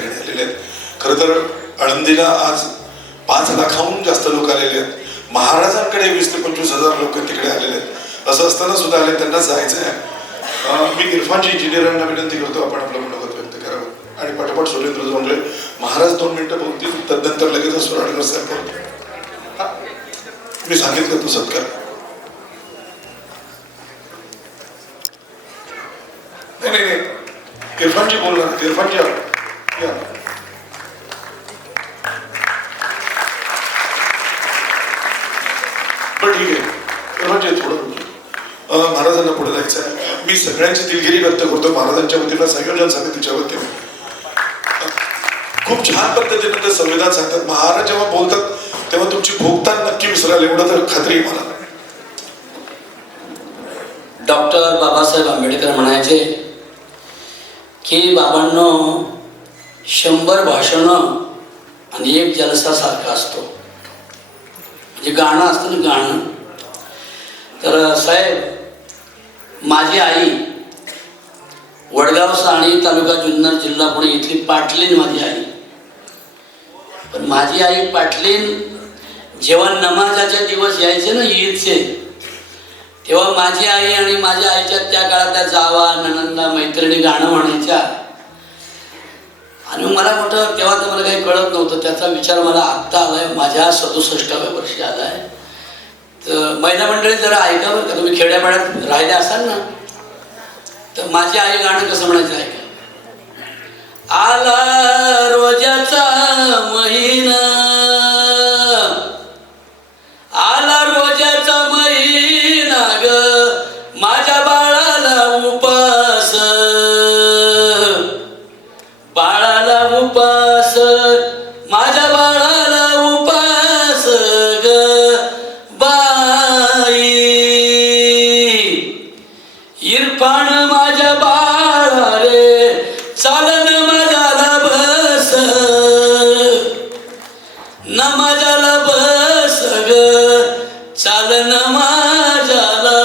ठिकाणी आलेले आहेत. खरं तर आळंदीला आज 5 लाखाहून जास्त लोक आलेले आहेत. महाराजांकडे 20 ते 25,000 लोक तिकडे आलेले आहेत. असं असताना सुद्धा आले, त्यांना जायचं आहे. मी इरफानजी इंजिनियरांना विनंती करतो आपण आपलं मनोगत व्यक्त करावं आणि पाठोपाठ सुरेंद्र जोंगळे महाराज 2 मिनिटं बोलतील, तदनंतर लगेच सुराडकर साहेब. मी सांगितलं तू सत्कार. नाही नाही इरफानजी बोलणार. इरफानजी या. पण ठीक आहे इरफानजी थोडं महाराजांना पुढे जायचं आहे. मी सगळ्यांची दिलगिरी व्यक्त करतो महाराजांच्या वतीनं, संयोजन समितीच्या वतीनं. खूप छान पद्धतीने ते संविधान सांगतात. महाराज जेव्हा बोलतात तेव्हा तुमची भोगतान नक्की विसराल एवढं तर खात्री आहे मला. डॉक्टर बाबासाहेब आंबेडकर म्हणायचे की बाबांनो 100 भाषणं आणि 1 जलसा सारखा असतो. म्हणजे गाणं असतं ना गाणं. तर साहेब माझी आई वडगाव साणी तालुका जुन्नर जिल्हा पुणे इथली पाटलीन माझी आई. पण माझी आई पाटलीन जेव्हा नमाजाचे दिवस यायचे ना ईदचे, तेव्हा माझी आई आणि माझ्या आईच्या त्या काळातल्या जावा ननंदा मैत्रिणी गाणं म्हणायच्या. आणि मला मोठं तेव्हा तर मला काही कळत नव्हतं. त्याचा विचार मला आत्ता आलाय, माझ्या 67व्या वर्षी आलाय. तर महिला मंडळी जरा ऐका बरं का, तुम्ही खेड्यापाड्यात राहिले असाल ना, तर माझी आई गाणं कसं म्हणायचं ऐका. आला रोजाचा महिना, आला रोजाचा महिना ग, माझ्या बाळाला उपास, बाळाला उपास, माझ्या बाळाला उपास ग बाई. इरफान माझ्या बाळा रे, चालन माझ्याला बस, नमाजाला बस ग, चालन माझ्याला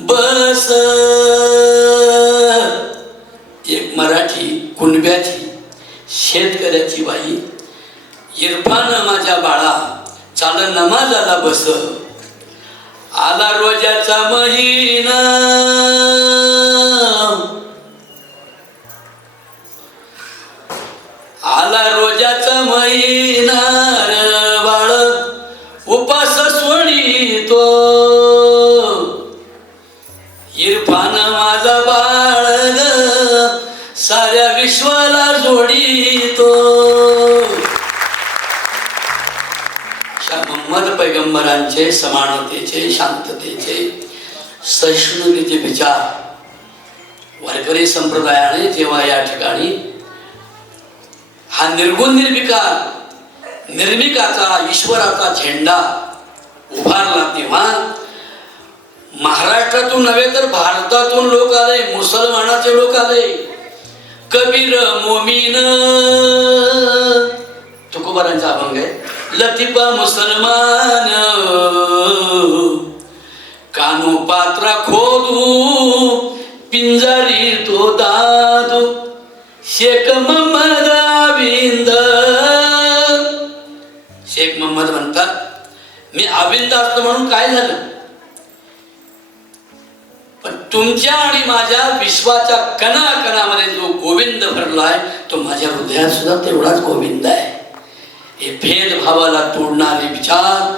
बस. एक मराठी कुणब्याची शेतकऱ्याची बाई, इरफान माझ्या बाळा, चालन नमाजाला बस, आला रोजाचा महिना, आला रोजाचा महिना र बाळ, उपास सोडितो, इरफान माझा बाळ ग, साऱ्या विश्वाला जोडितो. मोहम्मद पैगंबरांचे समानतेचे, शांततेचे, सहिष्णुतेचे विचार वारकरी संप्रदायाने जेव्हा या ठिकाणी हा निर्गुण निर्विकार निर्मिकाचा ईश्वराचा झेंडा उभारला, तेव्हा महाराष्ट्रातून नव्हे तर भारतातून लोक आले, मुसलमानाचे लोक आले. कबीर मोमीन तुकोबारांचा अभंग आहे. लतिफा मुसलमान कानो पात्रा खोदू, पिंजारी तो दादू, शेख मोहम्मद अविंद. शेख मोहम्मद म्हणतात मी अविंद असतो म्हणून काय झालं, पण तुमच्या आणि माझ्या विश्वाच्या कणाकणामध्ये जो गोविंद भरलाय तो माझ्या हृदयात सुद्धा तेवढाच गोविंद आहे. हे भेदभावाला तोडणारे विचार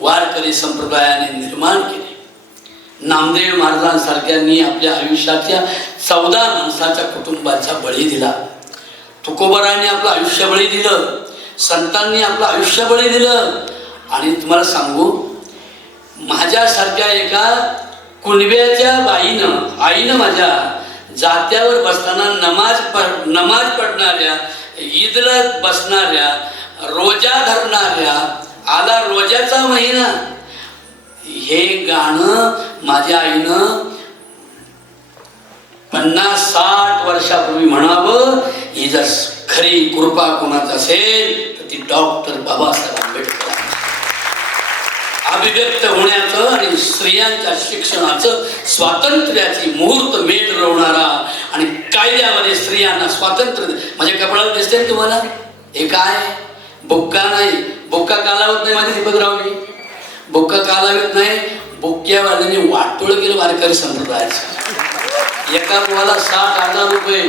वारकरी संप्रदायाने निर्माण केले. नामदेव महाराजांसारख्यांनी आपल्या आयुष्याच्या 14 माणसाच्या कुटुंबाचा बळी दिला. तुकोबारांनी आपलं आयुष्य बळी दिलं, संतांनी आपलं आयुष्य बळी दिलं. आणि तुम्हाला सांगू, माझ्यासारख्या एका कुणब्याच्या बाईनं, आईनं माझ्या जात्यावर बसताना नमाज पढणाऱ्या, ईदला बसणाऱ्या, रोजा धरणाऱ्या, आला रोजाचा महिना, हे गाणं माझ्या आईनं 50-60 वर्षापूर्वी म्हणावं. ही जर खरी कृपा कोणाच असेल तर ती डॉक्टर बाबासाहेब आंबेडकर. अभिव्यक्त होण्याचं आणि स्त्रियांच्या शिक्षणाचं स्वातंत्र्याची मुहूर्त मेढ रोवणारा आणि कायद्यामध्ये स्त्रियांना स्वातंत्र्य. माझ्या कपड्याला दिसते ना तुम्हाला हे काय? बुक्का नाही. बुक्का का लावत नाही माझे दीपकरावनी? बुक्का का लावत नाही? बुक्क्यावाल्याने वाटोळ केलं वारकरी संप्रदायाचं. एका बुवाला 60,000 रुपये,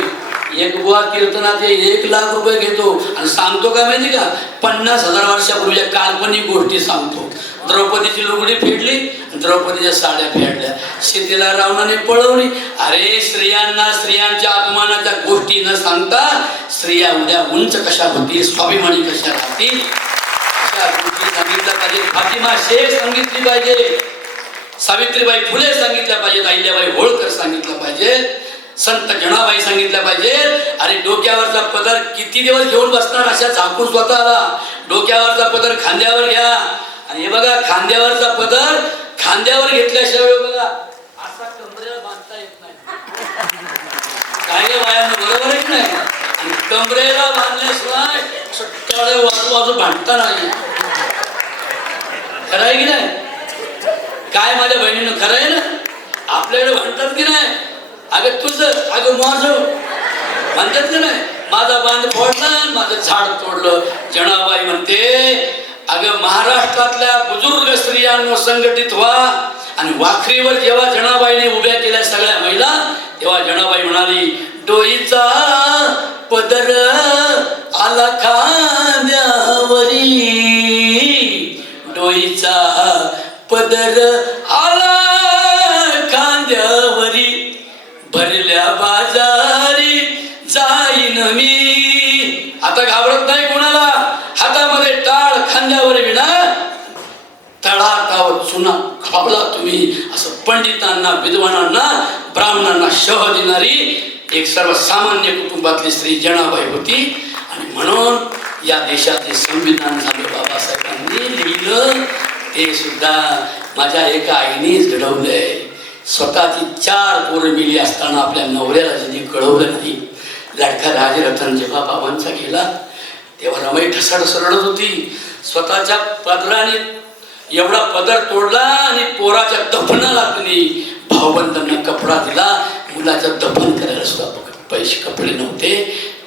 एक बुवा कीर्तनाचे 1,00,000 रुपये घेतो आणि सांगतो का माहिती का? 50,000 वर्षापूर्वीच्या काल्पनिक गोष्टी सांगतो. द्रौपदीची लुगडी फेडली, द्रौपदीच्या साड्या फेडल्या, सीतेला रावणाने पळवली. अरे स्त्रियांना स्त्रियांच्या अपमानाच्या गोष्टी न सांगता स्त्रिया उद्या उंच कशा होतील, स्वाभिमानी कशा राहतील अशा गोष्टी सांगितल्या पाहिजे. फातिमा शेख सांगितली पाहिजे, सावित्रीबाई फुले सांगितल्या पाहिजेत, अहिल्याबाई होळकर सांगितलं पाहिजे, संत जनाबाई सांगितल्या पाहिजे. अरे डोक्यावरचा पदर किती दिवस घेऊन बसणार? अशा झाकून स्वतःला. डोक्यावरचा पदर खांद्यावर घ्या. आणि हे बघा, खांद्यावरचा पदर खांद्यावर घेतल्याशिवाय बघा असा कमरेला बांधता येत नाही. काय बायांना बरोबर आहे नाही? आणि कमरेला बांधल्याशिवाय सकाळी वाजू भांडता नाही. खरं आहे की नाही? काय माझ्या बहिणीनं खरं आहे ना? आपल्याकडे म्हणतात की नाही, अगं तुझं अगं माझं म्हणतात की नाही, माझा बांध फोडला माझं झाड तोडलं. जनाबाई म्हणते, अगं महाराष्ट्रातल्या बुजुर्ग स्त्रियांनो संघटित व्हा. आणि वाखरीवर जेव्हा जनाबाईने उभ्या केल्या सगळ्या महिला, तेव्हा जनाबाई म्हणाली, डोईचा पदर आला खांद्यावरी, डोईचा पदर आला खांद्यावरी, भरल्या बाजारी जाईन मी. आता घाबरत नाही कोणाला. हातामध्ये टाळ, खांद्यावर विणा, तळाटावर चुना खावला तुम्ही, असं पंडितांना, विद्वानांना, ब्राह्मणांना शह देणारी एक सर्वसामान्य कुटुंबातली स्त्री जनाबाई होती. आणि म्हणून या देशाचे संविधान झालं बाबासाहेबांनी लिहिलं, ते सुद्धा माझ्या एका आईनेच घडवलंय. स्वतःची 4 पोरं मिली असताना आपल्या नवऱ्याला जिने कळवलं नाही. लाडका राजरत्न जेव्हा बाबांचा गेला तेव्हा रमाई ठसाठस रडत होती. स्वतःच्या पदराने एवढा पदर तोडला आणि पोराच्या दफनाला तिने भाऊबंधांना कपडा दिला. मुलाचं दफन करायला सुद्धा पैसे कपडे नव्हते,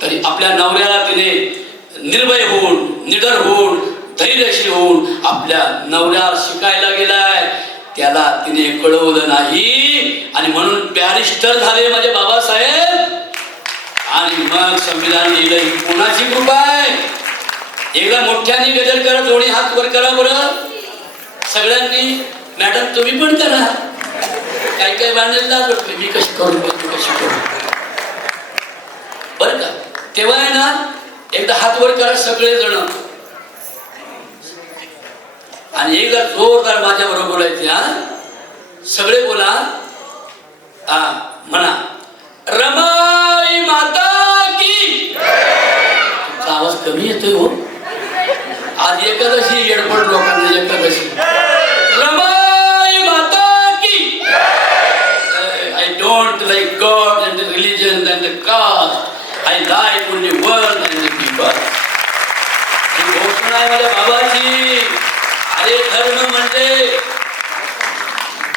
तरी आपल्या नवऱ्याला तिने निर्भय होऊन, निडर होऊन, धैर्यशील होऊन आपल्या नवऱ्याला शिकायला गेलाय, त्याला तिने कळवलं नाही. आणि म्हणून बॅरिस्टर झाले माझे बाबासाहेब. आणि मग संविधान लिहिलं. ही कोणाची कृपा आहे? एकदा मोठ्याने गजर करा, दोन्ही हात वर करा बरं सगळ्यांनी. मॅडम तुम्ही पण करा. काही काही बांधलेला वाटलं मी कशी करू, तू कशी करू बरं का. तेव्हा आहे ना, एकदा हात वर करा सगळे जण आणि एकदा जोरदार माझ्या बरोबर बोलायचे. हा सगळे बोला. हा म्हणा, रमाई माता की. तुमचा आवाज कमी येतोय हो. आज एकादशी, येडपड लोकांना एकादशी. रमाई माता की. I don't like God and the religion and the caste. I like only world and the people. ही घोषणा आहे माझ्या बाबाची. अरे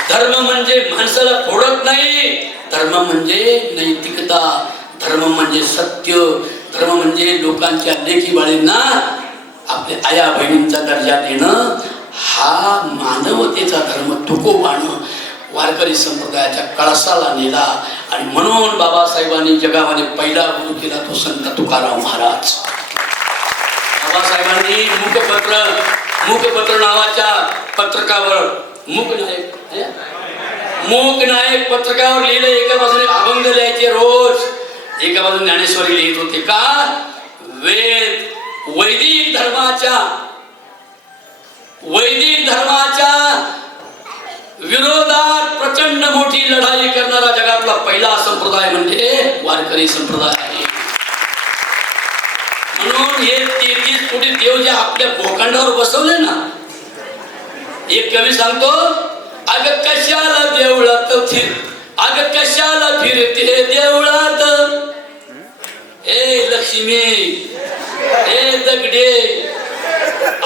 धर्म म्हणजे माणसाला फोडत नाही. धर्म म्हणजे नैतिकता, धर्म म्हणजे सत्य, धर्म म्हणजे लोकांच्या लेकी बाळींना आपल्या आया बहिणींचा दर्जा देणं. हा मानवतेचा धर्म तुकोबानं वारकरी संप्रदायाच्या कळसाला नेला. आणि म्हणून बाबासाहेबांनी जगामध्ये पहिला गुरु केला तो संत तुकाराम महाराज. बाबासाहेबांनी मूकपत्र नावाच्या पत्रकावर मूकनायक पत्रकावर लिहिलं. एका बाजूने अभंग लिहायचे रोज, एका बाजूने ज्ञानेश्वरी लिहित होते. का? वैदिक धर्माच्या विरोधात प्रचंड मोठी लढाई करणारा जगातला पहिला संप्रदाय म्हणजे वारकरी संप्रदाय आहे. म्हणून हे 33 कोटी देव जे आपल्या भोकांडावर बसवले ना, एक कवी सांगतो, अग कशाला देवळात फिरते देवळात, ए लक्ष्मी, ए दगडे,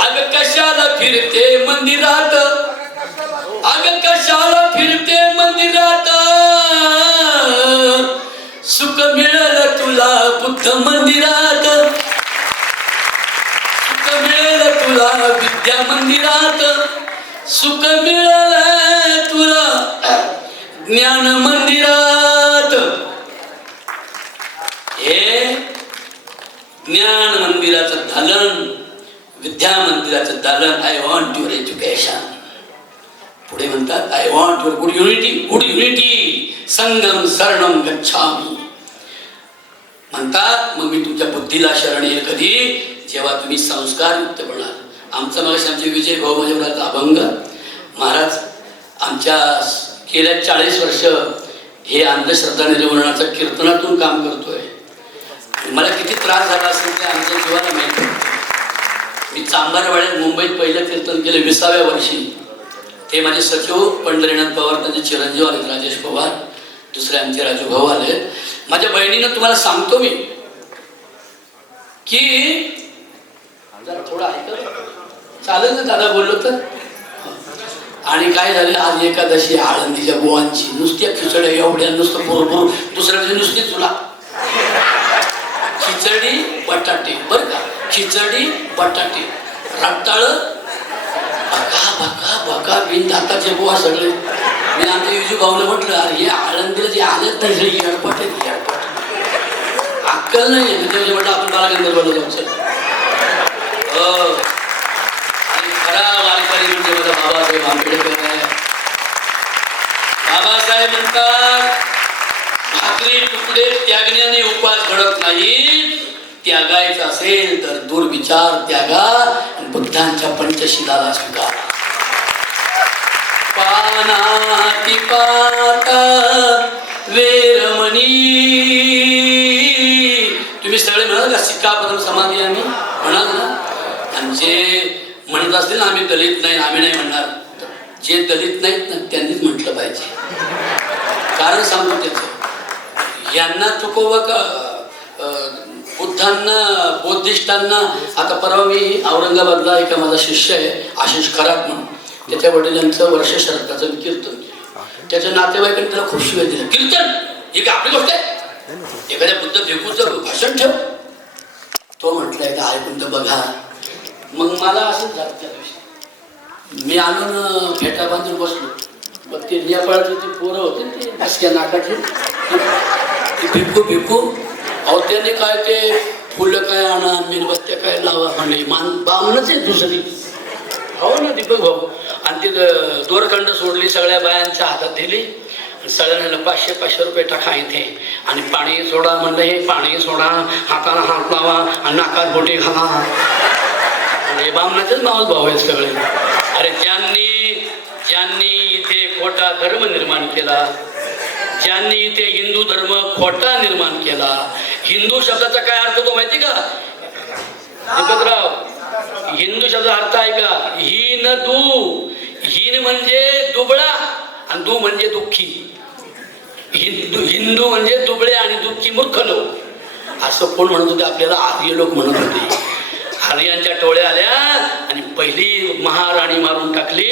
अग कशाला फिरते मंदिरात, अग कशाला फिरते मंदिरात, सुख मिळेल तुला बुद्ध मंदिरात, सुख मिळेल तुला विद्या मंदिरात, सुख मिळेल तुला ज्ञान मंदिरात. हे ज्ञान मंदिराचं दालन, विद्या मंदिराचं दालन. I want your education. पुढे म्हणतात I want your good unity, good unity संगम शरणम गच्छामी. म्हणतात मग मी तुमच्या बुद्धीला शरण येईल कधी, जेव्हा तुम्ही संस्कारयुक्त बनाल. आमचं मग आमचे विजय भाऊ माझ्यावरचा अभंग महाराज आमच्या गेल्या 40 वर्ष हे अंधश्रद्धा निर्मूलनाचं कीर्तनातून काम करतोय. मला किती त्रास झाला असेल ते आमच्या जीवाला माहिती. मी चांभारवाड्यात मुंबईत पहिलं कीर्तन केलं 20व्या वर्षी. ते माझे सचिव पंढरीनाथ पवार, त्यांचे चिरंजीव आले राजेश पवार, दुसरे आमचे राजू भाऊ आले. माझ्या बहिणीनं तुम्हाला सांगतो मी की जरा थोडं ऐकलं चालेल ना दादा बोललो तर. आणि काय झालं आज एकादशी आळंदीच्या बुवांची नुसत्या खिचड्या एवढ्या नुसतं बरोबर दुसऱ्या दिवशी नुसती तुला खिचडी बटाटे बर का, खिचडी बटाटे रताळ बघा बघा बघा बिन दाताचे बुवा सगळे. मी आमच्या युजू भाऊला म्हटलं अरे हे आळंदीला जे आलेत नाही सगळे येडपट आहेत, येडपट अक्कल नाही म्हणजे म्हटलं आपण मला गंधर्वाला जाऊ. खरा वारकरी म्हणजे माझा बाबासाहेब आंबेडकर आहे. बाबासाहेब म्हणतात भाकरी तुकडे त्यागण्याने उपास घडत नाही, त्यागायचा असेल तर दुर्विचार त्यागा आणि बुद्धांच्या पंचशिलाला स्वीकार. पानाती पाता वेरमणी. तुम्ही सगळे म्हणाल का सिक्कापदम समाधी आम्ही म्हणाल ना. आणि जे म्हणत असतील ना आम्ही दलित नाही, आम्ही नाही म्हणणार. जे दलित नाहीत ना त्यांनीच म्हटलं पाहिजे. कारण सांगतो त्याचं यांना चुकवा का बुद्धांना बौद्धिस्टांना. आता परवा मी औरंगाबादला एका माझा शिष्य आहे आशिष खरात म्हणून, त्याच्या वडिलांचं वर्ष श्राद्धाचं कीर्तन केलं. त्याच्या नातेवाईकांनी त्याला खूप शिवाय दिलं. कीर्तन हे काय आपली गोष्ट आहे, एखाद्या बुद्ध भिक्खूचं भाषण ठेव. तो म्हटलं एकदा ऐकून तर बघा. मग मला असंच झालं त्या दिवशी. मी आणून फेटा बांधून बसलो. मग ते नेपाळचे ते पोरं होते ते बसक्या नाकाचे भिक्खू भिक्खू. अहो त्याने काय ते फुलं काय आणा मेणबत्त्या काय लावा म्हणे बामणच आहे दुसरी. हो ना दीपक भाऊ. आणि ती दोरखंड सोडली सगळ्या बायांच्या हातात दिली. सगळ्यांना 500-500 रुपये टाका इथे आणि पाणी सोडा म्हणलं. हे पाणी सोडा, हाताला हात लावा आणि नाकात बोटे घाला. आणि बामणाचेच मावस भाऊ आहेत सगळे. अरे ज्यांनी इथे खोटा धर्म निर्माण केला, ज्यांनी इथे हिंदू धर्म खोटा निर्माण केला. हिंदू शब्दाचा काय अर्थ तो माहिती का दीपकराव? हिंदू शब्दाचा अर्थ आहे का? हीन दू. हीन म्हणजे दुबळा आणि दू म्हणजे दुःखी. हिंदू म्हणजे दुबळे आणि दुःखी मूर्ख लोक. असं कोण म्हणत होते आपल्याला? आर्य लोक म्हणत होते. आर्यांच्या टोळ्या आल्या आणि पहिली महाराणी मारून टाकली.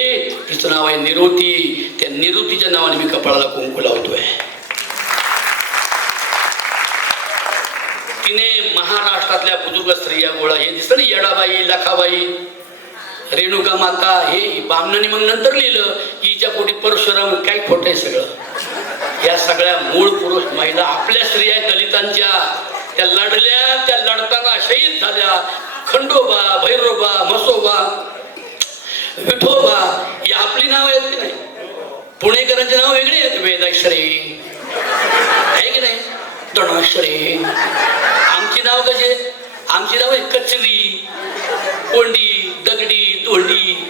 तिचं नाव आहे निरुती. त्या निरुतीच्या नावाने मी कपाळाला कुंकू लावतोय. तिने महाराष्ट्रातल्या बुजुर्ग स्त्रिया गोळा, हे दिसतं ना, येडाबाई, लखाबाई, रेणुका माता, हे बामणाने मग नंतर लिहिलं हिच्या पोटी परशुराम. काय खोटं आहे सगळं. या सगळ्या मूळ पुरुष महिला आपल्या स्त्रिया दलितांच्या त्या लढल्या, त्या लढताना शहीद झाल्या. खंडोबा, भैरोबा, मसोबा, विठोबा ही आपली नाव आहेत की नाही? पुणेकरांचे नाव वेगळे आहेत. वेदाश्री आहे की नाही, तणाश्री. आमची नाव कशी? आमची नाव आहे कचरी, कोंडी, दगडी, दोंडी.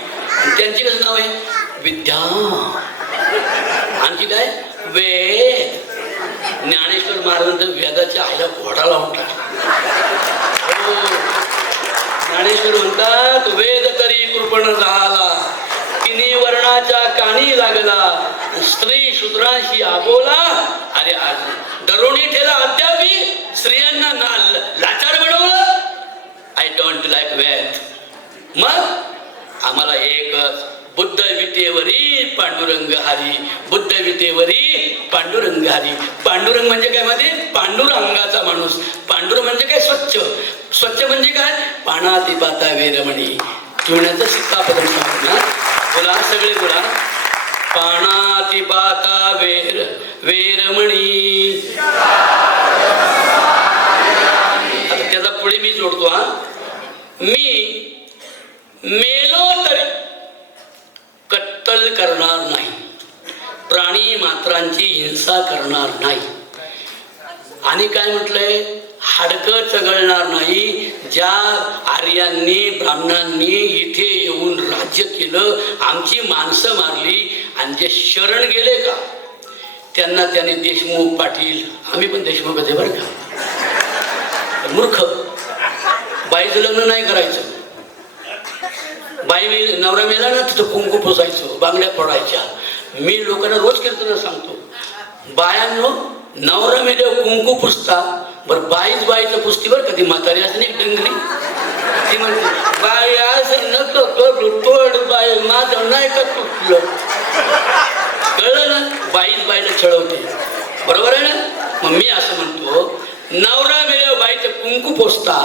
त्यांची कसं नाव आहे? विद्या. आणखी काय? वेद. ज्ञानेश्वर महाराजांचा वेदाच्या आईला घोडा लावून टाकला. ज्ञानेश्वर म्हणतात वेद तरी कृपण झाला, तिन्ही वर्णाच्या कानी लागला, स्त्री शूद्रांशी आबोला. अरे दरोणी ठेला अद्यापी स्त्रियांना लाचार बनवलं. आय डोंट लाईक वेद. मग आम्हाला एकच, बुद्ध विटेवरी पांडुरंग हरी, बुद्ध विटेवरी पांडुरंग हरी. पांडुरंग म्हणजे काय मध्ये पांडुरंगाचा माणूस. पांडुरंग म्हणजे काय स्वच्छ. स्वच्छ म्हणजे काय पाणाती पाता वेरमणी. ठेवण्याचं सीतापदम सांगणार. बोला सगळे बोला. पाणाती पाता वेरमणी. आता त्याचा पुढे मी जोडतो. हा, मी मेलो तरी कत्तल करणार नाही, प्राणी मात्रांची हिंसा करणार नाही. आणि काय म्हटलंय, हाडकं चघळणार नाही. ज्या आर्यांनी ब्राह्मणांनी इथे येऊन राज्य केलं, आमची माणसं मारली आणि जे शरण गेले का त्यांना त्याने देशमुख पाटील, आम्ही पण देशमुख आहे बरं का. मूर्ख बाईचं लग्न नाही करायचं. बाई नवरा मेला ना तिथं कुंकू पुसायचं, बांगड्या फोडायच्या. मी लोकांना रोज कीर्तन सांगतो, बायांनो नवरा मेल्यावर कुंकू पुसता बरं, बाईचं पुसती बरं का. ती म्हातारी असते नाही डंगरी, ती म्हणते बाई असं नको करू, तोड बाई माझं नाही का तुटलं. कळलं ना, बाईला छळवते. बरोबर आहे ना. मग मी असं म्हणतो, नवरा मेल्यावर बाईचं कुंकू पुसता,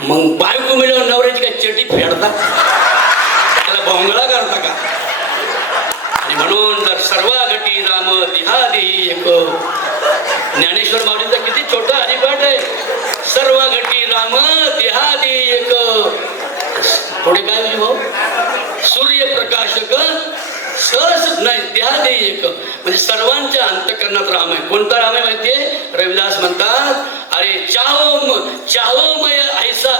मग बायको मिळून नवऱ्याची काय चटी फेडता, त्याला भोंगळा करता का. आणि म्हणून जर सर्वागटी राम देहादेही एक, ज्ञानेश्वर माऊलीचा किती छोटा हरिपाठ आहे. सर्वागटी राम देहादेही एक. पुढे काय म्हणजे भाऊ, सूर्यप्रकाशक सहज नाही देहादेही एक, म्हणजे सर्वांच्या अंतकरणात राम आहे. कोणता राम आहे माहितीये, रविदास म्हणतात, अरे चाहो मय ऐसा,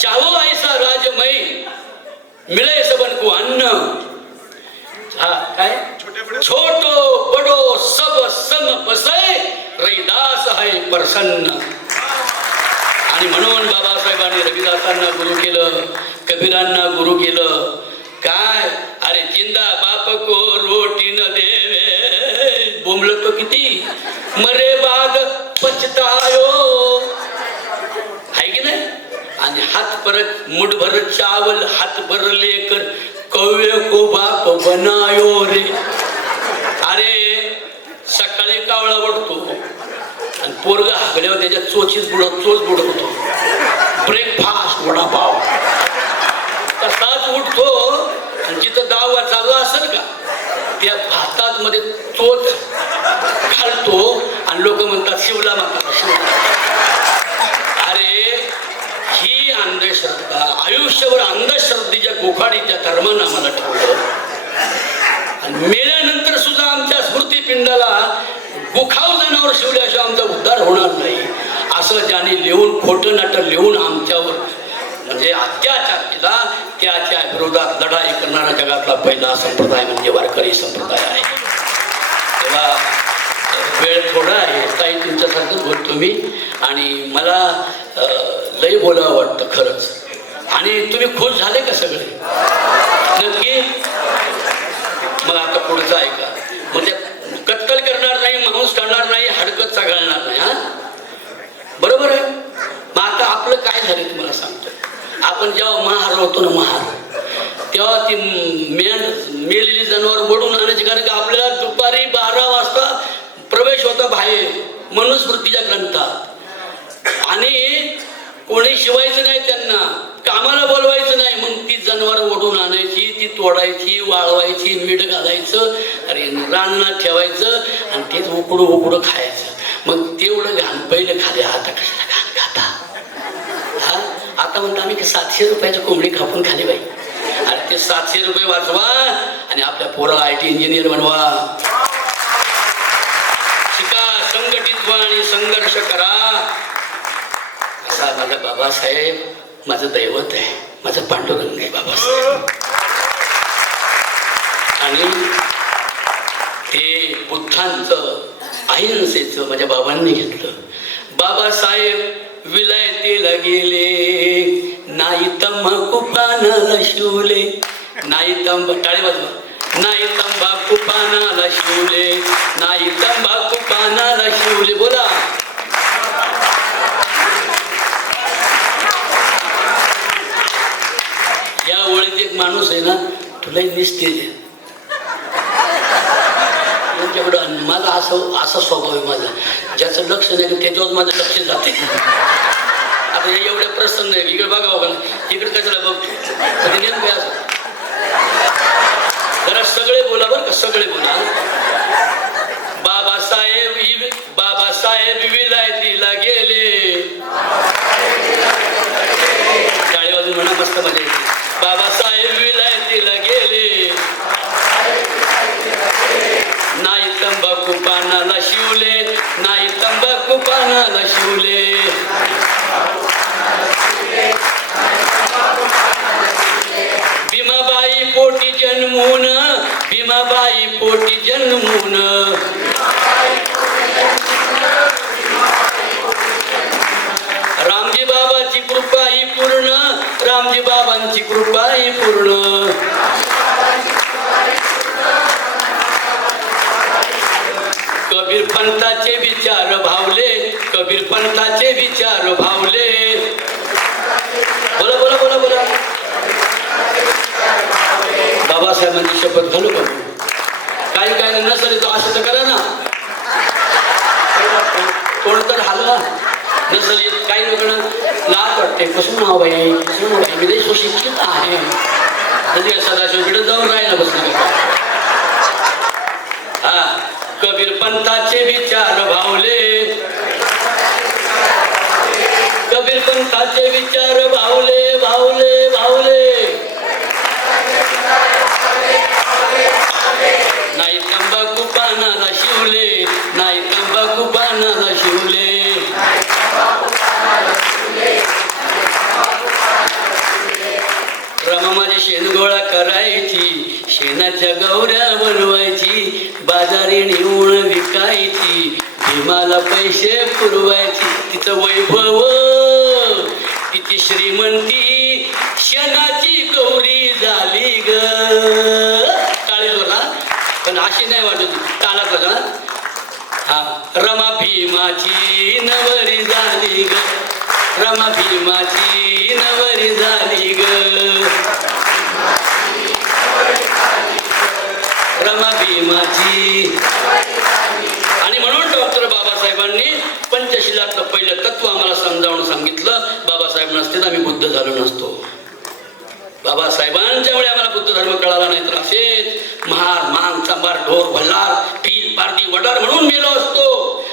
चाहो ऐसा राजमय, मिळे सबन को अन्न. हा काय, छोटो बडो सब सम बसे, रविदास है प्रसन्न. आणि म्हणून बाबासाहेबांनी रविदासांना गुरु केलं, कबीरांना गुरु केलं. काय, अरे जिंदा बाप को रोटी न देवे, बोंबलत तो किती, मरे बाद पछतायो, है की नाही. आणि हात परत मुठभर चावल हात भर लेकर कव्य को बाप बनायो रे. अरे सकाळी कावळा वाटतो आणि पोरगा हागल्यावर त्याच्या चोच बुडवतो. ब्रेकफास्ट वडापाव तसाच उठतो आणि जिथं दावा चालू असेल का त्या भातात मध्ये चोच घालतो आणि लोक म्हणतात शिवला माता. अरे ही अंधश्रद्धा, आयुष्यभर अंधश्रद्धेच्या गोखाडीच्या धर्मानं आम्हाला ठेवलं. आणि मेल्यानंतर सुद्धा आमच्या स्मृतिपिंडाला गुखाव जनावर शिवल्याशिवाय आमचा उद्धार होणार नाही, असं ज्याने लिहून खोटं नाटक लिहून आमच्यावर म्हणजे अत्याचार केला, त्याच्या विरोधात लढाई करणारा जगातला पहिला संप्रदाय म्हणजे वारकरी संप्रदाय आहे. तेव्हा वेळ थोडा आहे, ताई तुमच्यासारखंच बोलतो मी. आणि मला लय बोलावं वाटतं खरंच. आणि तुम्ही खुश झाले का सगळे नक्की. मग आता पुढचं ऐका, म्हणजे कत्तल करणार नाही, माणूस करणार नाही, हडकत चागळणार नाही. हा बरोबर आहे. मग आता आपलं काय झालं तुम्हाला सांगतो. आपण जेव्हा महार होतो ना, महार, तेव्हा ती मेलेली जनावर ओढून आणायची. कारण की आपल्याला दुपारी 12 वाजता प्रवेश होता बाहेर मनुस्मृतीच्या ग्रंथात. आणि कोणी शिवायचं नाही, त्यांना कामाला बोलवायचं नाही. मग ती जनावर ओढून आणायची, ती तोडायची, वाळवायची, मीठ घालायचं, अरे रानात ठेवायचं आणि तेच उकडू खायचं. मग तेवढं घाण पहिले खाले, आता कशाला घाण खाता. हा आता म्हणतो आम्ही 700 रुपयाची कोंबडी कापून खाली बाई. अरे ते 700 रुपये वाचवा आणि आपल्या पोराला IT इंजिनियर बनवा. शिका, संघटित व्हा आणि संघर्ष करा. असा माझा बाबासाहेब माझं दैवत आहे, माझं पांडुरंग आहे बाबासाहेब. आणि ते बुद्धांचं अहिंसेचं माझ्या बाबांनी घेतलं. बाबासाहेब विलायतेला गेले, नाही तंबाखू पानाला शिवले, नाही टाळे वाजवा, नाही तंबाखू पानाला शिवले, नाही तंबाखू पानाला शिवले. बोला. माणूस आहे ना तुला निस्तेज आहे त्यांच्याकडं. माझा असा स्वभाव आहे माझा, ज्याचं लक्ष नाही की त्याच्यावर माझं लक्ष जाते. आता हे एवढे प्रसन्न आहे, इकडे बघावं का इकडे कशाला बघतो, नेमकं असं जरा सगळे बोला बरं का, सगळे बोला. बाबासाहेब विलायतीला गेले, टाळी वाजून म्हणा, मस्त मजा येते. बाबासाहेब विलायतीला गेले, नाही तंबाखू पानाला शिवले, नाही तंबाखू पानाला शिवले. भीमाबाई पोटी जन्मून, भीमाबाई पोटी जन्मून, रामजी बाबाची कृपा ही पूर्ण, रामजी बाबांची कृपा ही पूर्ण. कबीर पंथाचे विचार भावले, कबीर पंथाचे विचार भावले. बोला बोला बोला बोला. बाबासाहेबांची शपथ घालू का? काही काय नसेल तो असं तर करा ना, कोण तर हल्ला नसेल काही लोकांना लाज वाटते. कसं नाव बाई, कसं नाव बाई, मी लई सुशिक्षित आहे, म्हणजे सदाशिवकडे जाऊन राहायला बसले. हा, कबीर पंथाचे विचार भावले, कबीर पंथाचे विचार भावले भावले भावले. नाही तंबाखू पानाला शिवले, नाही तंबाखू पानाला शिवले. रमा माझी शेण गोळा करायची, शेणाच्या गौऱ्या बनवायची, बाजारी नेऊन विकायची, भीमाला पैसे पुरवायची. तिचं वैभव, तिची श्रीमंती, शेणाची गौरी झाली ग. टाळी जोरा, पण अशी नाही वाटत, टाळा बघा. हा, रमा भीमाची नवरी झाली ग, रमा भीमाची नवरी झाली ग, रमा भीमाची. आणि म्हणून डॉक्टर बाबासाहेबांनी पंचशिलातलं पहिलं तत्व आम्हाला समजावून सांगितलं. बाबासाहेब नसते तर आम्ही बुद्ध झालो नसतो. बाबासाहेबांच्यामुळे आम्हाला बुद्ध धर्म कळाला नाही तर असेच महार मांग चांबार ढोर भल्लार पील पारदी वडार म्हणून मेलो असतो.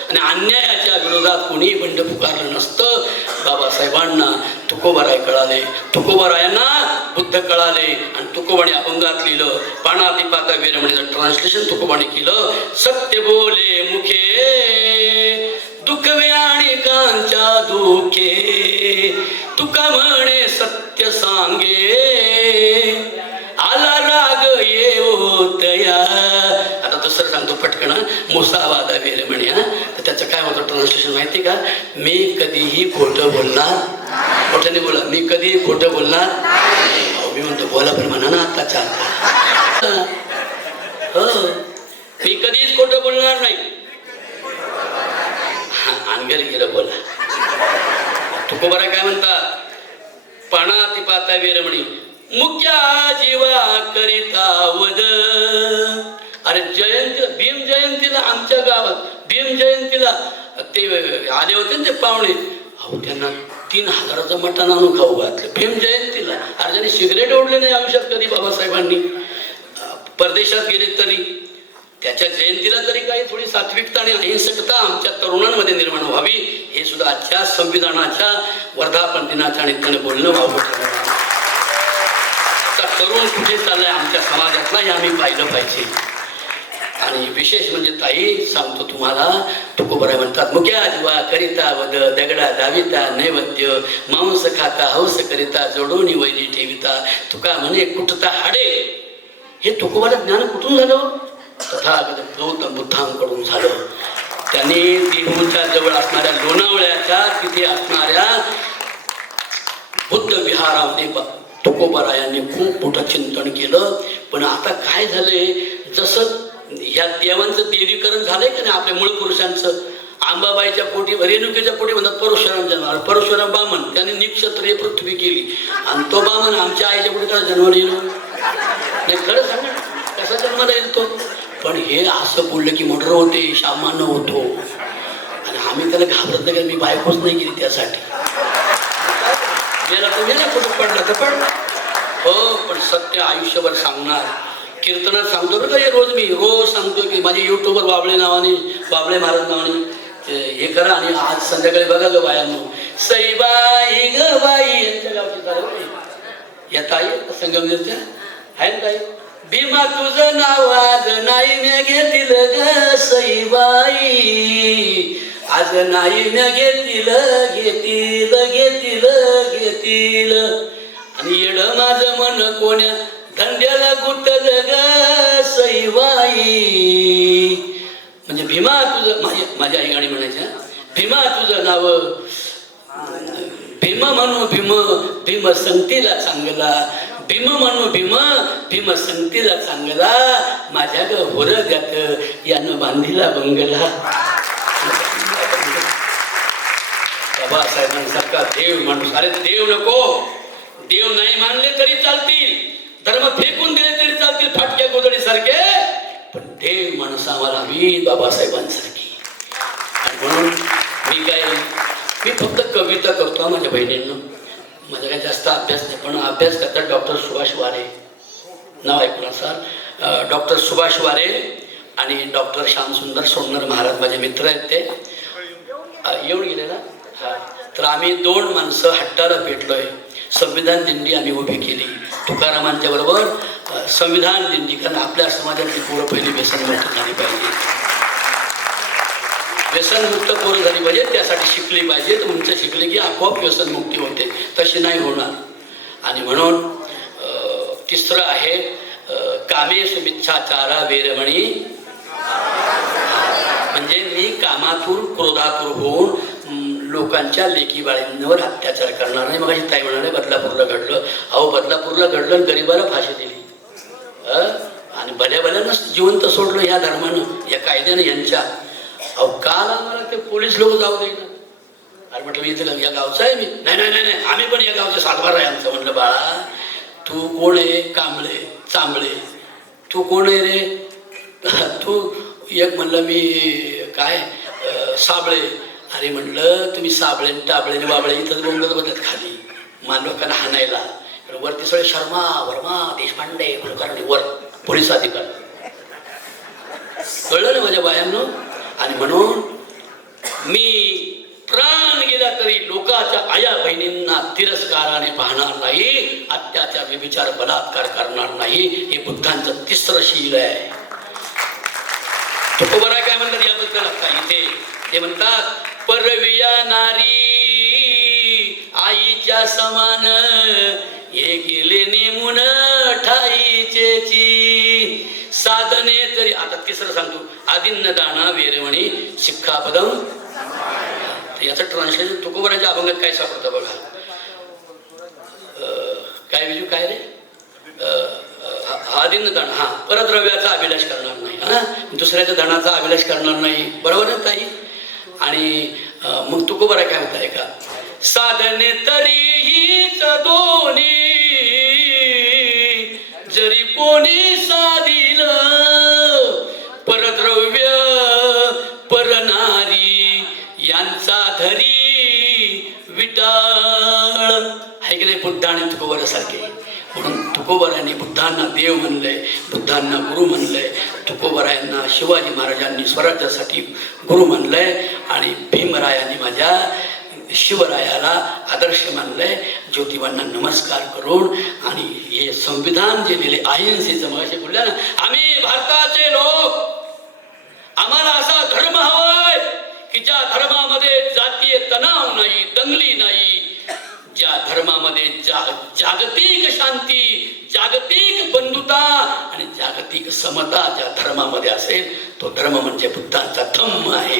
आणि अन्यायाच्या विरोधात कोणी बंड पुकारलं नसतं. बाबासाहेबांना तुकोबाराय कळाले, तुकोबारायांना बुद्ध कळाले, आणि तुकोबाने अभंगात लिहिलं. पानाती पाता वीरमणीचं ट्रान्सलेशन तुकोबाने केलं. सत्य बोले मुखे, दुखवे आणि कांच्या दुखे, तुका म्हणे सत्य सांगे, आला राग येवतया. आता दुसरं सांगतो पटकन, मुसावादा वीरमण्या. तर त्याचं काय होतं ट्रान्सलेशन माहिती का? मी कधीही खोटं बोलणार, मोठ्याने बोला, मी कधीही खोटं बोलणार. मी म्हणतो बोला पण म्हणा ना आता चालतं. हो, मी कधीच खोटं बोलणार नाही. अंगर गेलं बोला. तुकोबारा काय म्हणतात? पानाती पाता वीरमणी, मुख्या जीवा करिता वद. अरे जयंती, भीम जयंतीला आमच्या गावात भीम जयंतीला ते आले होते ना ते पाहुणे, अहो त्यांना 3000चं मटण आणून खाऊ घातलं भीम जयंतीला. अरे त्यांनी सिगरेट ओढले नाही आयुष्यात कधी बाबासाहेबांनी. परदेशात गेले तरी त्याच्या जयंतीला तरी काही थोडी सात्विकता आणि अहिंसकता आमच्या तरुणांमध्ये निर्माण व्हावी, हे सुद्धा आजच्या संविधानाच्या वर्धापन दिनाच्या निमित्ताने बोलणं व्हावं. आता तरुण कुठे चाललाय आमच्या समाजातला हे आम्ही पाहिलं पाहिजे. आणि विशेष म्हणजे ताई सांगतो तुम्हाला, तुकोबाराय म्हणतात, मुख्या जीवा करिता वद, दगडा दाविता नैवेद्य, मांस खाता हौस करिता, जोडून वैरी ठेविता, तुका म्हणे कुठता हाडे. हे तुकोबाला ज्ञान कुठून झालं? तथागत गौतम बुद्धांकडून झालं. त्यांनी देहूच्या जवळ असणाऱ्या लोणावळ्याच्या तिथे असणाऱ्या बुद्ध विहारामध्ये तुकोबारायांनी खूप मोठं चिंतन केलं. पण आता काय झालंय, जसं ह्या देवांचं देवीकरण झालंय का नाही आपल्या मूळ पुरुषांचं. आंबाबाईच्या पोटी, रेणुकेच्या पोटी म्हणतात परशुराम जन्माला. परशुराम बामन, त्याने निक्षत्रिय पृथ्वी केली, आणि तो बामन आमच्या आईच्या पोटी काय जन्माला येईल. नाही खरं सांगा ना, कसा जन्माला येईल तो. पण हे असं बोललं की मर्डर होते, सामान्य होतो. आणि आम्ही त्याला घाबरत नाही, मी बायकोच नाही केली त्यासाठी. गेला तर गेला, कुठं पडला तर पडला. हो, पण सत्य आयुष्यभर सांगणार. कीर्तनात सांगतो बरं का, हे मी रोज सांगतो की माझे युट्यूबवर बाबळे महाराज नावाने हे करा. आणि आज संध्याकाळी बघा ग बायांनो, सईबाई ग बाई यांच्या गावची चालू या ताई संगमनेरच्या आहे ना ताई. भीमा तुझं नाव आज नाही न घेतील ग सईबाई, आज नाही न घेतील घेतील घेतील घेतील. आणि येड माझं मन कोण्या धंद्याला गुतल ग सईबाई. म्हणजे भीमा तुझं, माझ्या आई गाणी म्हणायच्या, भीमा तुझं नाव भीम म्हणू भीम संगतीला चांगला, भीम म्हणू भीम संगतीला चांगला, माझ्या ग होरद्यात यानं बांधिला बंगला. बाबासाहेबांसारखा देव माणूस. अरे देव नको, देव नाही मानले तरी चालतील, धर्म फेकून दिले तरी चालतील फाटक्या गोदडी सारखे, पण देव माणूस आम्हाला हवी बाबासाहेबांसारखी. आणि म्हणून मी फक्त कविता करतो माझ्या बहिणींना. माझा काही जास्त अभ्यास नाही, पण अभ्यास करतात डॉक्टर सुभाष वारे, नाव ऐकून सर. डॉक्टर सुभाष वारे आणि डॉक्टर श्यामसुंदर सोनर महाराज माझे मित्र आहेत. ते येऊन गेलेला. तर आम्ही 2 माणसं हट्टाला भेटलोय. संविधान दिंडी आम्ही उभी केली तुकारामांच्या बरोबर. संविधान दिंडी, कारण आपल्या समाजातली पोरं पहिली व्यसनमुक्त झाली पाहिजे, व्यसनमुक्त पोरं झाली पाहिजे, त्यासाठी शिकली पाहिजे. तर उंच शिकले की आपोआप व्यसनमुक्ती होते, तशी नाही होणार. आणि म्हणून तिसरं आहे कामेश मिच्छाचारा वेरमणी. म्हणजे मी कामातून क्रोधातूर होऊन लोकांच्या लेकी बाळींवर अत्याचार करणार नाही. मग ताई म्हणाले बदलापूरला घडलं. अहो बदलापूरला घडलं आणि गरीबाला फाशी दिली आणि भल्यानं जिवंत सोडलं ह्या धर्मानं, या कायद्यानं यांच्या. अहो काल आम्हाला ते पोलीस लोक जाऊ देईना. अरे म्हटलं मी इथं या गावचा आहे मी. नाही आम्ही पण या गावचे सातबार आहे आमचं. म्हणलं बाळा तू कोण आहे? कांबळे चांबळे. तू कोण आहे रे? तू एक. म्हणलं मी काय साबळे. अरे म्हणलं तुम्ही साबळे टाबळे बाबळे इथं बोंगत बदलत खाली मान लोकांना हाणायला. वरती सगळे शर्मा वर्मा देशपांडे कुलकर्णी वर पोलीस अधिकारी. कळलं ना माझ्या बायांनो. आणि म्हणून मी प्राण गेला तरी लोकांच्या आया बहिणींना तिरस्काराने पाहणार नाही, अत्याचार व्यभिचार बलात्कार करणार नाही. हे बुद्धांचं 3रं शील आहे. तुकोबाराय काय म्हणतात याबद्दल आता इथे? ते म्हणतात परविया नारी आईच्या समान, हे गेले नेमून ठाईचेची साधने तरी. आता 3रं सांगतो, आदिन्न दाना वेरवणी शिक्षापदम. याचं ट्रान्सलेशन तुकोबाराच्या अभंगात काय सापडतं बघा. काय विजू काय रे? आदिन्न दान, हा परद्रव्याचा अभिलाष करणार नाही, हा दुसऱ्याच्या धनाचा अभिलाष करणार नाही. बरोबर ना ताई? आणि मग तुकोबारा काय म्हणताय का? साधने तरीहीच दोन्ही, जरी कोणी साधिल परद्रव्य परनारी यांचा धरी विटाळ. आहे की नाही? बुद्ध आणि तुकोबारासारखे. म्हणून तुकोबारांनी बुद्धांना देव म्हणलंय, बुद्धांना गुरु म्हणलंय. तुकोबारायांना शिवाजी महाराजांनी स्वराज्यासाठी गुरु म्हणलंय. आणि भीमरायांनी माझ्या शिवरायाला आदर्श मानलंय. ज्योतिबांना नमस्कार करून आणि हे संविधान जे दिले अहिंसेचं, मगाशी बोलल्या ना, आम्ही भारताचे लोक, आम्हाला असा धर्म हवाय की ज्या धर्मामध्ये जातीय तणाव नाही, दंगली नाही, ज्या धर्मामध्ये जागतिक शांती, जागतिक बंधुता आणि जागतिक समता ज्या धर्मामध्ये असेल, तो धर्म म्हणजे बुद्धांचा धम्म आहे.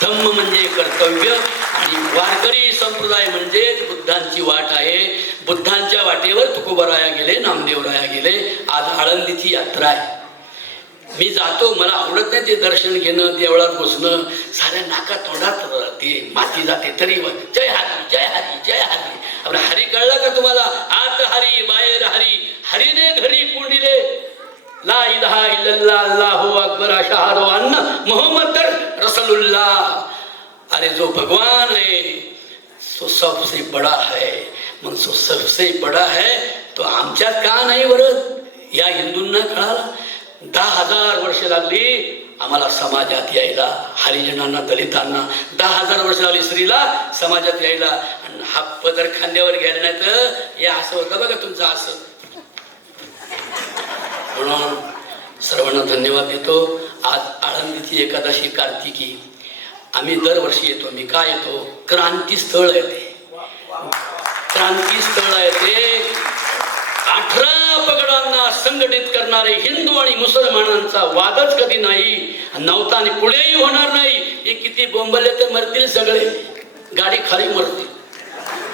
धम्म म्हणजे कर्तव्य आणि वारकरी संप्रदाय म्हणजे बुद्धांची वाट आहे. बुद्धांच्या वाटेवर तुकोबाराया गेले, नामदेवराया गेले. आज आळंदीची यात्रा आहे. मी जातो, मला आवडत नाही ते दर्शन घेणं, देवळात बसणं. साऱ्या नाका तोंडात ते माती जाते तरी जय हरी जय हरी जय हरी. आपला हरी कळला का तुम्हाला? आत हरी बाहेर हरी, हरीने घरी पुंडिले ला इलाहा इल्लल्लाह अल्लाहू अकबर अशहदु अन्न मोहम्मद रसूलुल्लाह। अरे जो भगवान है तो सबसे बड़ा है, मग तो सबसे बड़ा है तो आमच्यात का नाही बरं? या हिंदूंना कळाला 10,000 वर्ष लागली आम्हाला समाजात यायला, हरिजनांना दलितांना 10,000 वर्ष लागली स्त्रीला समाजात यायला, आणि हा पदर खांद्यावर घ्यायला नाही तर या असं होतं बघा तुमचं असं. म्हणून सर्वांना धन्यवाद देतो. आज आळंदीची एकादशी कार्तिकी आम्ही दरवर्षी येतो. मी काय येतो? क्रांतीस्थळ आहे ते, क्रांतीस्थळ आहे ते. 18 पगडांना संघटित करणारे हिंदू आणि मुसलमानांचा वादच कधी नाही नव्हता आणि पुढेही होणार नाही. हे किती बोंबले तर मरतील सगळे, गाडी खाली मरतील.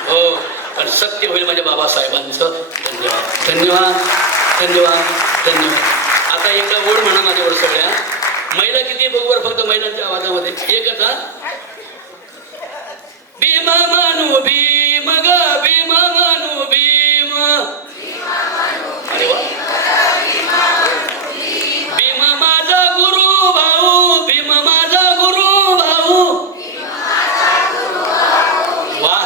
हो, पण सत्य होईल माझ्या बाबासाहेबांचं. धन्यवाद धन्यवाद धन्यवाद धन्यवाद. आता एकदा ओढ म्हणा माझ्यावर सगळ्या. महिला किती बघवर फक्त महिलांच्या आवाजामध्ये एकच. भीमा मानू भीम ग भीमा मानू भीम. अरे वा. भीम माझा गुरु भाऊ, भीम माझा गुरु भाऊ. वा.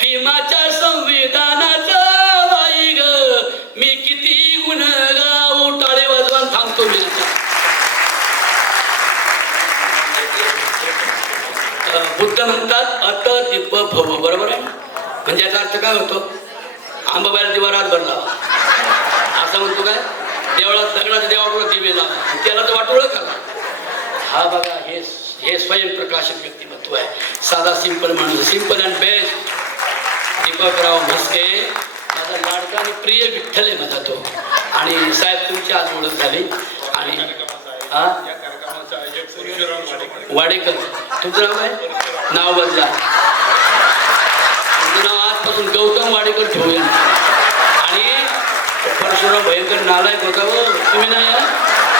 भीमाच्या संविधानाचा बाई ग मी किती गुण गाऊ. टाळे वाजवून थांबतो मी. बुद्ध म्हणतात अत दीप भव, बरोबर आहे. म्हणजे याचा अर्थ काय होतो? आंबाबाईला दिवा रात भरला असं म्हणतो काय? देवळात दगडाच्या देवापुढे दिवे लावा, त्याला तर वाटोळं करा. हा बघा, हे स्वयंप्रकाशित व्यक्तिमत्व आहे. साधा सिंपल माणूस, simple and best. Deepakrao Mhaske माझा लाडका आणि प्रिय विठ्ठल आहे माझा तो. आणि साहेब तुमची आज ओळख झाली. आणि वाडेकर तुमचं नाव आहे? नाव बदला. तुमचं नाव आजपासून गौतम वाडेकर ठेवूया. आणि परशुराम भयंकर नालायक होता हो तुम्ही नाही.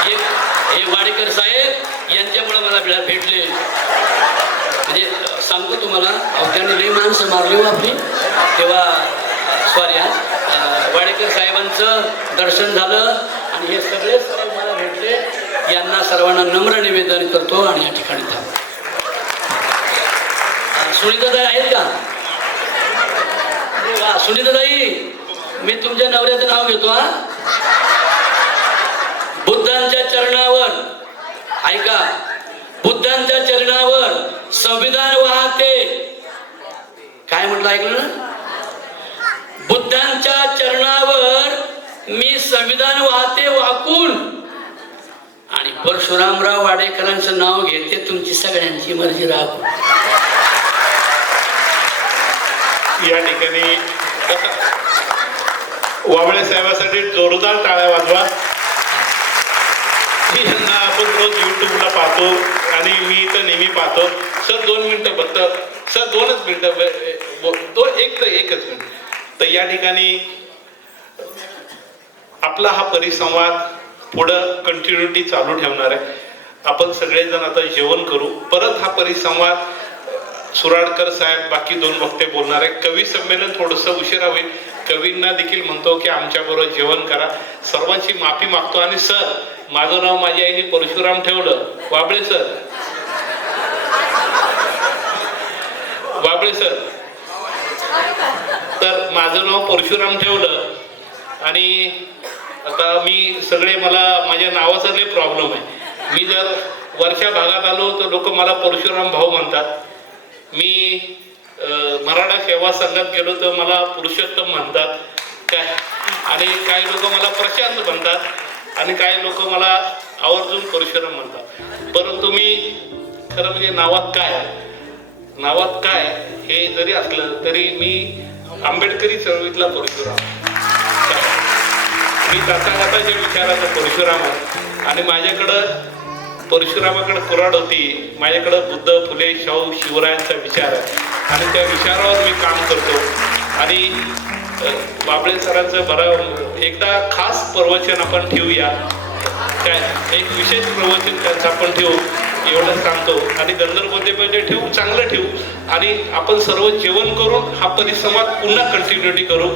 हे वाडेकर साहेब यांच्यामुळे मला भेटले. म्हणजे सांगतो तुम्हाला, त्यांनी लई माणसं मारली हो आपली तेव्हा. सॉरी, वाडेकर साहेबांचं दर्शन झालं आणि हे सगळे साहेब मला भेटले. यांना सर्वांना नम्र निवेदन करतो आणि या ठिकाणी थांबतो. सुनीताताई आहेत का? सुनीताताई, मी तुमच्या नवऱ्याचं नाव घेतो. बुद्धांच्या चरणावर ऐका, बुद्धांच्या चरणावर संविधान वाहते. काय म्हटलं ऐकलं ना? बुद्धांच्या चरणावर मी संविधान वाहते वाकून, आणि परशुरामराव वाडेकरांचं नाव घेते. तुमची सगळ्यांची मर्जी राहू. या ठिकाणी वाबळे साहेबांसाठी जोरदार टाळ्या वाजवा. यांना आपण रोज युट्यूबला पाहतो आणि मी तर नेहमी पाहतो. सर 2 मिनिटं फक्त सर, 2च मिनिटं, एकच मिनिट. तर या ठिकाणी आपला हा परिसंवाद पुढं कंटिन्युटी चालू ठेवणार आहे. आपण सगळेजण आता जेवण करू. परत हा परिसंवाद सुराडकर साहेब, बाकी 2 वक्ते बोलणार आहे. कवी संमेलन थोडंसं उशिरा होईल. कवींना देखील म्हणतो की आमच्याबरोबर जेवण करा. सर्वांची माफी मागतो. आणि सर, माझं नाव माझ्या आईने परशुराम ठेवलं. वाबळे सर, वाबळे सर, तर माझं नाव परशुराम ठेवलं. आणि आता मी सगळे, मला माझ्या नावाचा लय प्रॉब्लेम आहे. मी जर वरच्या भागात आलो तर लोक मला परशुराम भाऊ म्हणतात. मी मराठा सेवा संघात गेलो तर मला पुरुषोत्तम म्हणतात काय. आणि काही लोक मला प्रशांत म्हणतात आणि काही लोक मला आवर्जून परशुराम म्हणतात. परंतु मी खरं म्हणजे नावात काय हे जरी असलं तरी मी आंबेडकरी चळवळीतला परशुराम, मी तथागताच्या विचाराचा परशुराम आहे. आणि माझ्याकडं परशुरामाकडे कुऱ्हाड होती, माझ्याकडं बुद्ध, फुले, शाहू, शिवरायांचा विचार आहे आणि त्या विचारावर मी काम करतो. आणि बाबळे सरांचं बरं एकदा खास प्रवचन आपण ठेवूया काय, एक विशेष प्रवचन त्यांचं आपण ठेवू एवढं सांगतो. आणि गंधर्वदेवाचे ठेवू, चांगलं ठेवू आणि आपण सर्व जेवण करून हा परिसंवाद पुन्हा कंटिन्युटी करू.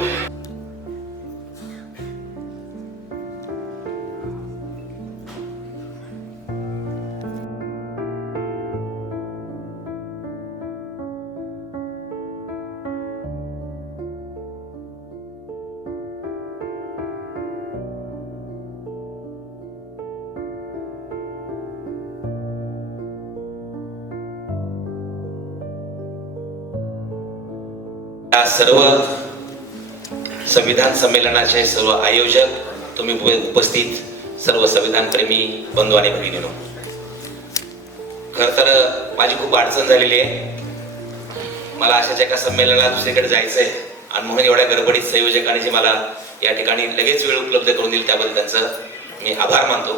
या सर्व संविधान संमेलनाचे सर्व आयोजक, तुम्ही उपस्थित सर्व संविधान प्रेमी बंधू आणि भगिनींनो, खर तर माझी खूप अडचण झालेली आहे. मला अशाच एका संमेलनाला दुसरीकडे जायचंय आणि म्हणून एवढ्या गडबडीत संयोजकांनी जे मला या ठिकाणी लगेच वेळ उपलब्ध करून दिली त्याबद्दल त्यांचं मी आभार मानतो.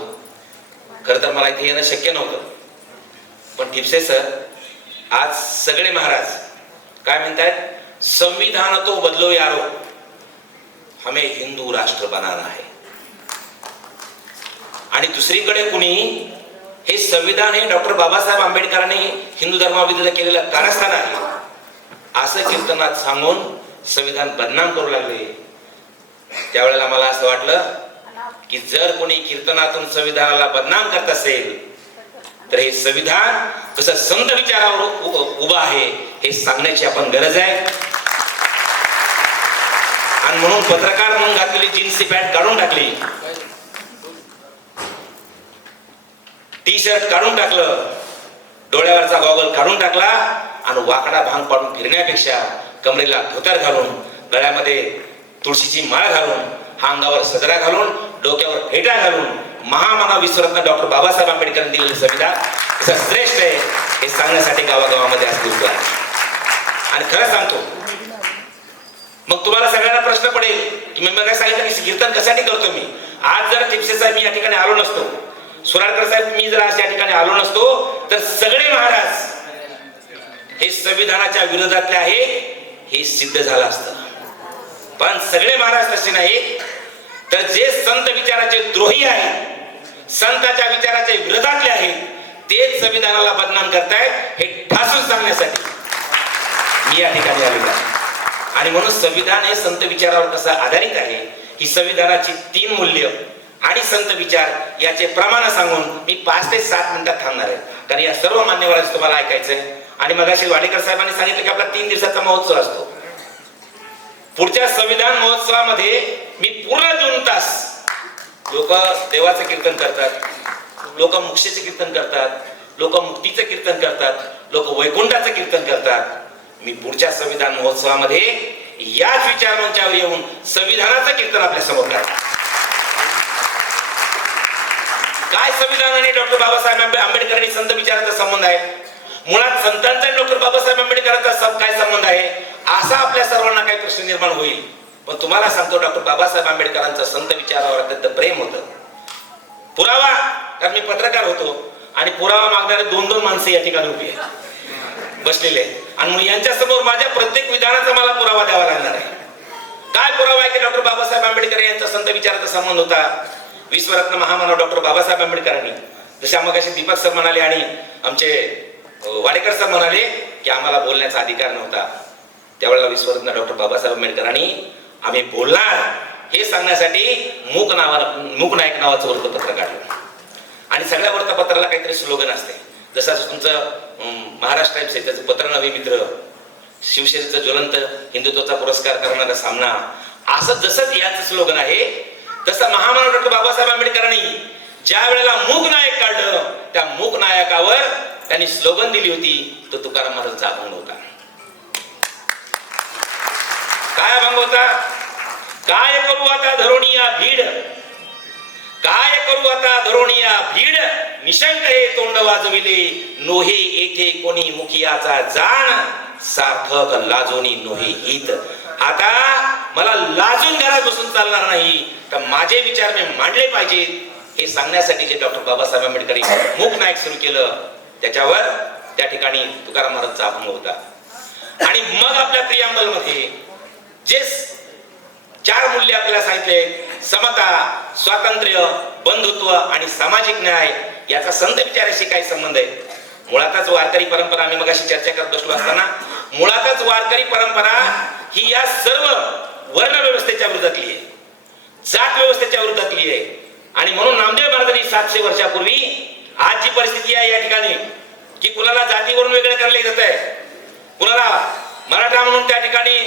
खर तर मला इथे येणं शक्य नव्हतं, पण ठिपसे सर आज सगळे महाराज काय म्हणतायत, संविधान तो बदलो यारो, हमें हिंदू राष्ट्र बनाना है. आणि दुसरीकडे कुणी हे संविधान हे डॉक्टर बाबासाहेब आंबेडकरांनी हिंदू धर्माविरुद्ध केलेलं कारस्थान आहे असं कीर्तनात सांगून संविधान बदनाम करू लागले. त्यावेळेला मला असं वाटलं की जर कोणी कीर्तनातून संविधानाला बदनाम करत असेल तर हे संविधान कसं संत विचारावर उभा आहे हे सांगण्याची आपण गरज आहे. आणि म्हणून पत्रकार म्हणून घातलेली जीन्सची पॅन्ट काढून टाकली, टी शर्ट काढून टाकलं, डोळ्यावरचा गॉगल काढून टाकला आणि वाकडा भांग पाडून फिरण्यापेक्षा कमरेला धोतर घालून, गळ्यामध्ये तुळशीची माळ घालून, हा अंगावर सदरा घालून, डोक्यावर फेटा घालून महामानव विश्वरत्न डॉक्टर बाबासाहेब आंबेडकरांनी दिलेलं संविधान कसं श्रेष्ठ आहे हे सांगण्यासाठी गावागावामध्ये आज दिसतो आहे. आणि खरं सांगतो, मग तुम्हाला सगळ्यांना प्रश्न पडेल की मी काय सांगितलं की कीर्तन कशासाठी करतो मी. आज जर ठिपसे साहेब मी या ठिकाणी आलो नसतो, सुराळकर साहेब मी जर आज या ठिकाणी आलो नसतो तर सगळे महाराज हे संविधानाच्या विरोधातले आहे हे सिद्ध झालं असतं. पण सगळे महाराज तसे नाही, तर जे संत विचाराचे द्रोही आहेत, संतांच्या विचाराच्या विरोधातले आहेत, तेच संविधानाला बदनाम करतायत हे ठासून सांगण्यासाठी मी या ठिकाणी आलेलो आहे. आणि म्हणून संविधान हे संत विचारावर कसं आधारित आहे ही संविधानाची 3 मूल्य आणि संत विचार याचे प्रमाण सांगून मी 5 ते 7 मिनिटात थांबणार आहे, कारण या सर्व मान्यवरांचं तुम्हाला ऐकायचंय. आणि मगाशी वाडेकर साहेबांनी सांगितलं की आपला 3 दिवसाचा महोत्सव असतो. पुढच्या संविधान महोत्सवामध्ये मी पूर्ण 2 तास लोक देवाचं कीर्तन करतात, लोक मोक्षाचं कीर्तन करतात, लोक मुक्तीचं कीर्तन करतात, लोक वैकुंठाचं कीर्तन करतात. मी पुढच्या संविधान महोत्सवामध्ये याच विचार मंचावर येऊन संविधानाचं कीर्तन आपल्या समोर करतो. काय संविधान आणि डॉक्टर बाबासाहेब आंबेडकरांनी संत विचाराचा संबंध आहे? मुळात संतांचा डॉक्टर बाबासाहेब आंबेडकरांचा काय संबंध आहे असा आपल्या सर्वांना काही प्रश्न निर्माण होईल. पण तुम्हाला सांगतो, डॉक्टर बाबासाहेब आंबेडकरांचं संत विचारावर अत्यंत प्रेम होतं. पुरावा, कारण मी पत्रकार होतो आणि पुरावा मागणारे 2-2 माणसं या ठिकाणी उभी आहे, बसलेले आहेत. आणि मग यांच्या समोर माझ्या प्रत्येक विधानाचा मला पुरावा द्यावा लागणार आहे. काय पुरावा आहे की डॉक्टर बाबासाहेब आंबेडकर यांचा संत विचाराचा संबंध होता. विश्वरत्न महामानव डॉक्टर बाबासाहेब आंबेडकरांनी, जसे मगाशी दीपक सर म्हणाले आणि आमचे वाडेकर सर म्हणाले की आम्हाला बोलण्याचा अधिकार नव्हता, त्यावेळेला विश्वरत्न डॉक्टर बाबासाहेब आंबेडकरांनी आम्ही बोलणार हे सांगण्यासाठी मूक नायक नावाचं वृत्तपत्र काढलं. आणि सगळ्या वृत्तपत्राला काहीतरी स्लोगन असते. जसं तुमचं महाराष्ट्र टाइम्स आहे, त्याचं पत्र नवे मित्र, शिवसेनेचं ज्वलंत हिंदुत्वाचा पुरस्कार करणारा सामना, असं जसं याचं स्लोगन आहे तसं महामानव डॉक्टर बाबासाहेब आंबेडकरांनी ज्या वेळेला मूक नायक काढलं त्या मूक नायकावर त्यांनी स्लोगन दिली होती, तो तुकाराम महाराजांचा अभंग होता. काय अभंग होता? काय करू आता धरोणीया भीड, काय करू आता धरोणीया भीड, निशंक हे तोंड वाजविले, नोहे येथे कोणी मुखियाचा जाण, सार्थक लाजोनी नोहे हित. आता मला लाजून घरात बसून चालणार नाही, तर माझे विचार मी मांडले पाहिजेत हे सांगण्यासाठी जे डॉक्टर बाबासाहेब आंबेडकर मूक नायक सुरू केलं, त्याच्यावर त्या ठिकाणी तुकाराम महाराजचा अभंग होता. आणि मग आपल्या प्रियांबल मध्ये जे 4 मूल्य आपल्याला सांगितले, समता, स्वातंत्र्य, बंधुत्व आणि सामाजिक न्याय, याचा संत विचाराशी काय संबंध आहे? मुळातच वारकरी परंपरा, आम्ही मगाशी चर्चा करत बसलो असताना, मुळातच वारकरी परंपरा ही या सर्व वर्ण व्यवस्थेच्या विरोधातली आहे, जात व्यवस्थेच्या विरोधातली आहे. आणि म्हणून नामदेव महाराजांनी 700 वर्षापूर्वी आज जी परिस्थिती आहे या ठिकाणी की कुणाला जातीवरून वेगळे करले जात आहे, कुणाला मराठा म्हणून त्या ठिकाणी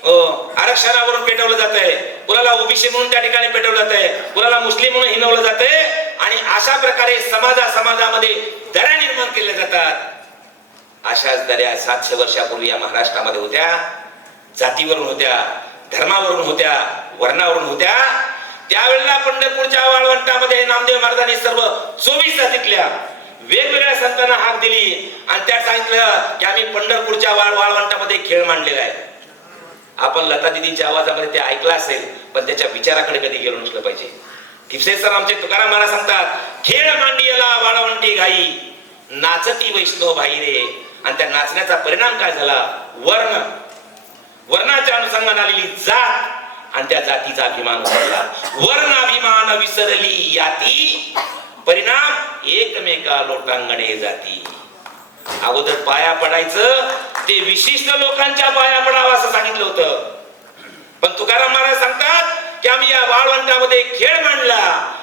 आरक्षणावरून पेटवलं जात आहे, कुणाला ओबीसी म्हणून त्या ठिकाणी पेटवलं जात आहे, कुणाला मुस्लिम म्हणून हिनवलं जात आहे. आणि अशा प्रकारे समाजामध्ये दऱ्या निर्माण केल्या जातात. अशाच दऱ्या 700 वर्षापूर्वी या महाराष्ट्रामध्ये होत्या. जातीवरून होत्या, धर्मावरून होत्या, वर्णावरून होत्या. त्यावेळेला पंढरपूरच्या वाळवंटामध्ये नामदेव महाराजांनी सर्व 24 जातीतल्या वेगवेगळ्या संतांना हाक दिली आणि त्या सांगितलं की आम्ही पंढरपूरच्या वाळवंटामध्ये खेळ मांडलेला आहे. आपण लता दिदींच्या आवाजामध्ये ते ऐकलं असेल, पण त्याच्या विचाराकडे कधी गेलो नसलं पाहिजे. ठिपसे सर आमचे तुकाराम महाराज सांगतात, खेळ मांडियला वाळवंटी घाई, नाचती वैष्णव भाई रे. आणि त्या नाचण्याचा परिणाम काय झाला? वर्णाच्या अनुषंगाने आलेली जात आणि त्या जातीचा अभिमान विसरला. वर्णाभिमान विसरली याती, परिणाम एकमेका लोटांगणे जाती. अगोदर पाया पडायचं ते विशिष्ट लोकांच्या पाया पडावं असं सांगितलं होतं. पण तुकाराम महाराज सांगतात की आम्ही या वाळवंटामध्ये खेळ मांडला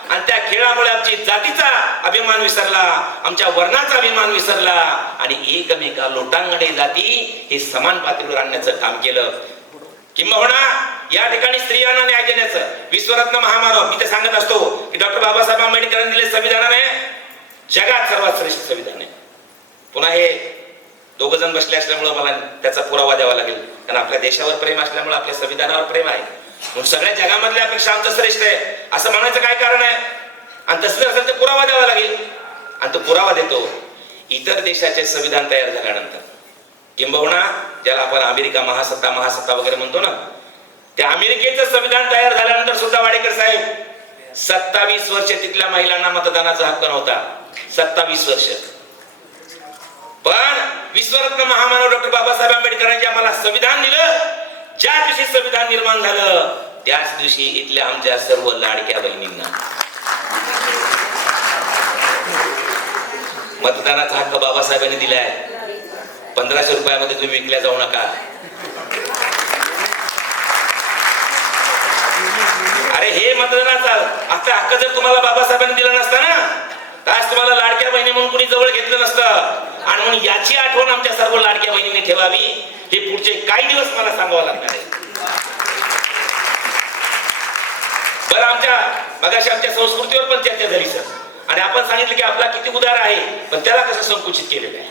आणि त्या खेळामुळे आमची जातीचा अभिमान विसरला, आमच्या वर्णाचा अभिमान विसरला आणि एकमेका लोटांगणे जाती हे समान पातळीवर आणण्याचं काम केलं. किंबहुना या ठिकाणी स्त्रियांना न्याय देण्याचं विश्वरत्न महामानव मी ते सांगत असतो की डॉक्टर बाबासाहेब आंबेडकरांनी दिले संविधानाने जगात सर्वात श्रेष्ठ संविधान आहे. पुन्हा हे दोघ जण बसले असल्यामुळे मला त्याचा पुरावा द्यावा लागेल, कारण आपल्या देशावर प्रेम असल्यामुळे आपल्या संविधानावर प्रेम आहे. म्हणून सगळ्या जगामधल्या अपेक्षा आमचं श्रेष्ठ आहे असं म्हणायचं काय कारण आहे? आणि तसं असेल तर पुरावा द्यावा लागेल आणि तो पुरावा देतो इतर देशाचे संविधान तयार झाल्यानंतर. किंबहुना ज्याला आपण अमेरिका महासत्ता वगैरे म्हणतो ना, त्या अमेरिकेचं संविधान तयार झाल्यानंतर सुद्धा वाडेकर साहेब 27 वर्ष तिथल्या महिलांना मतदानाचा हक्क नव्हता. 27 वर्ष. पण विश्वरत्न महामानव डॉक्टर बाबासाहेब आंबेडकरांनी आम्हाला संविधान दिलं. ज्या दिवशी संविधान निर्माण झालं त्याच दिवशी इथल्या आमच्या सर्व लाडक्या बहिणींना मतदानाचा हक्क बाबासाहेबांनी दिलाय. 1500 रुपयामध्ये तुम्ही विकल्या जाऊ नका. अरे हे मतदानाचा आता हक्क जर तुम्हाला बाबासाहेबांनी दिला नसता ना, तर आज तुम्हाला लाडक्या बहिणी म्हणून कुणी जवळ घेतलं नसतं. आणि म्हणून याची आठवण आमच्या सर्व लाडक्या बहिणींनी ठेवावी. हे पुढचे काही दिवस मला सांगावं लागणार आहे. बरं, मगाशी आमच्या संस्कृतीवर पण चर्चा झाली सर, आणि आपण सांगितलं की आपला किती उदार आहे, पण त्याला कसं संकुचित केलेलं आहे.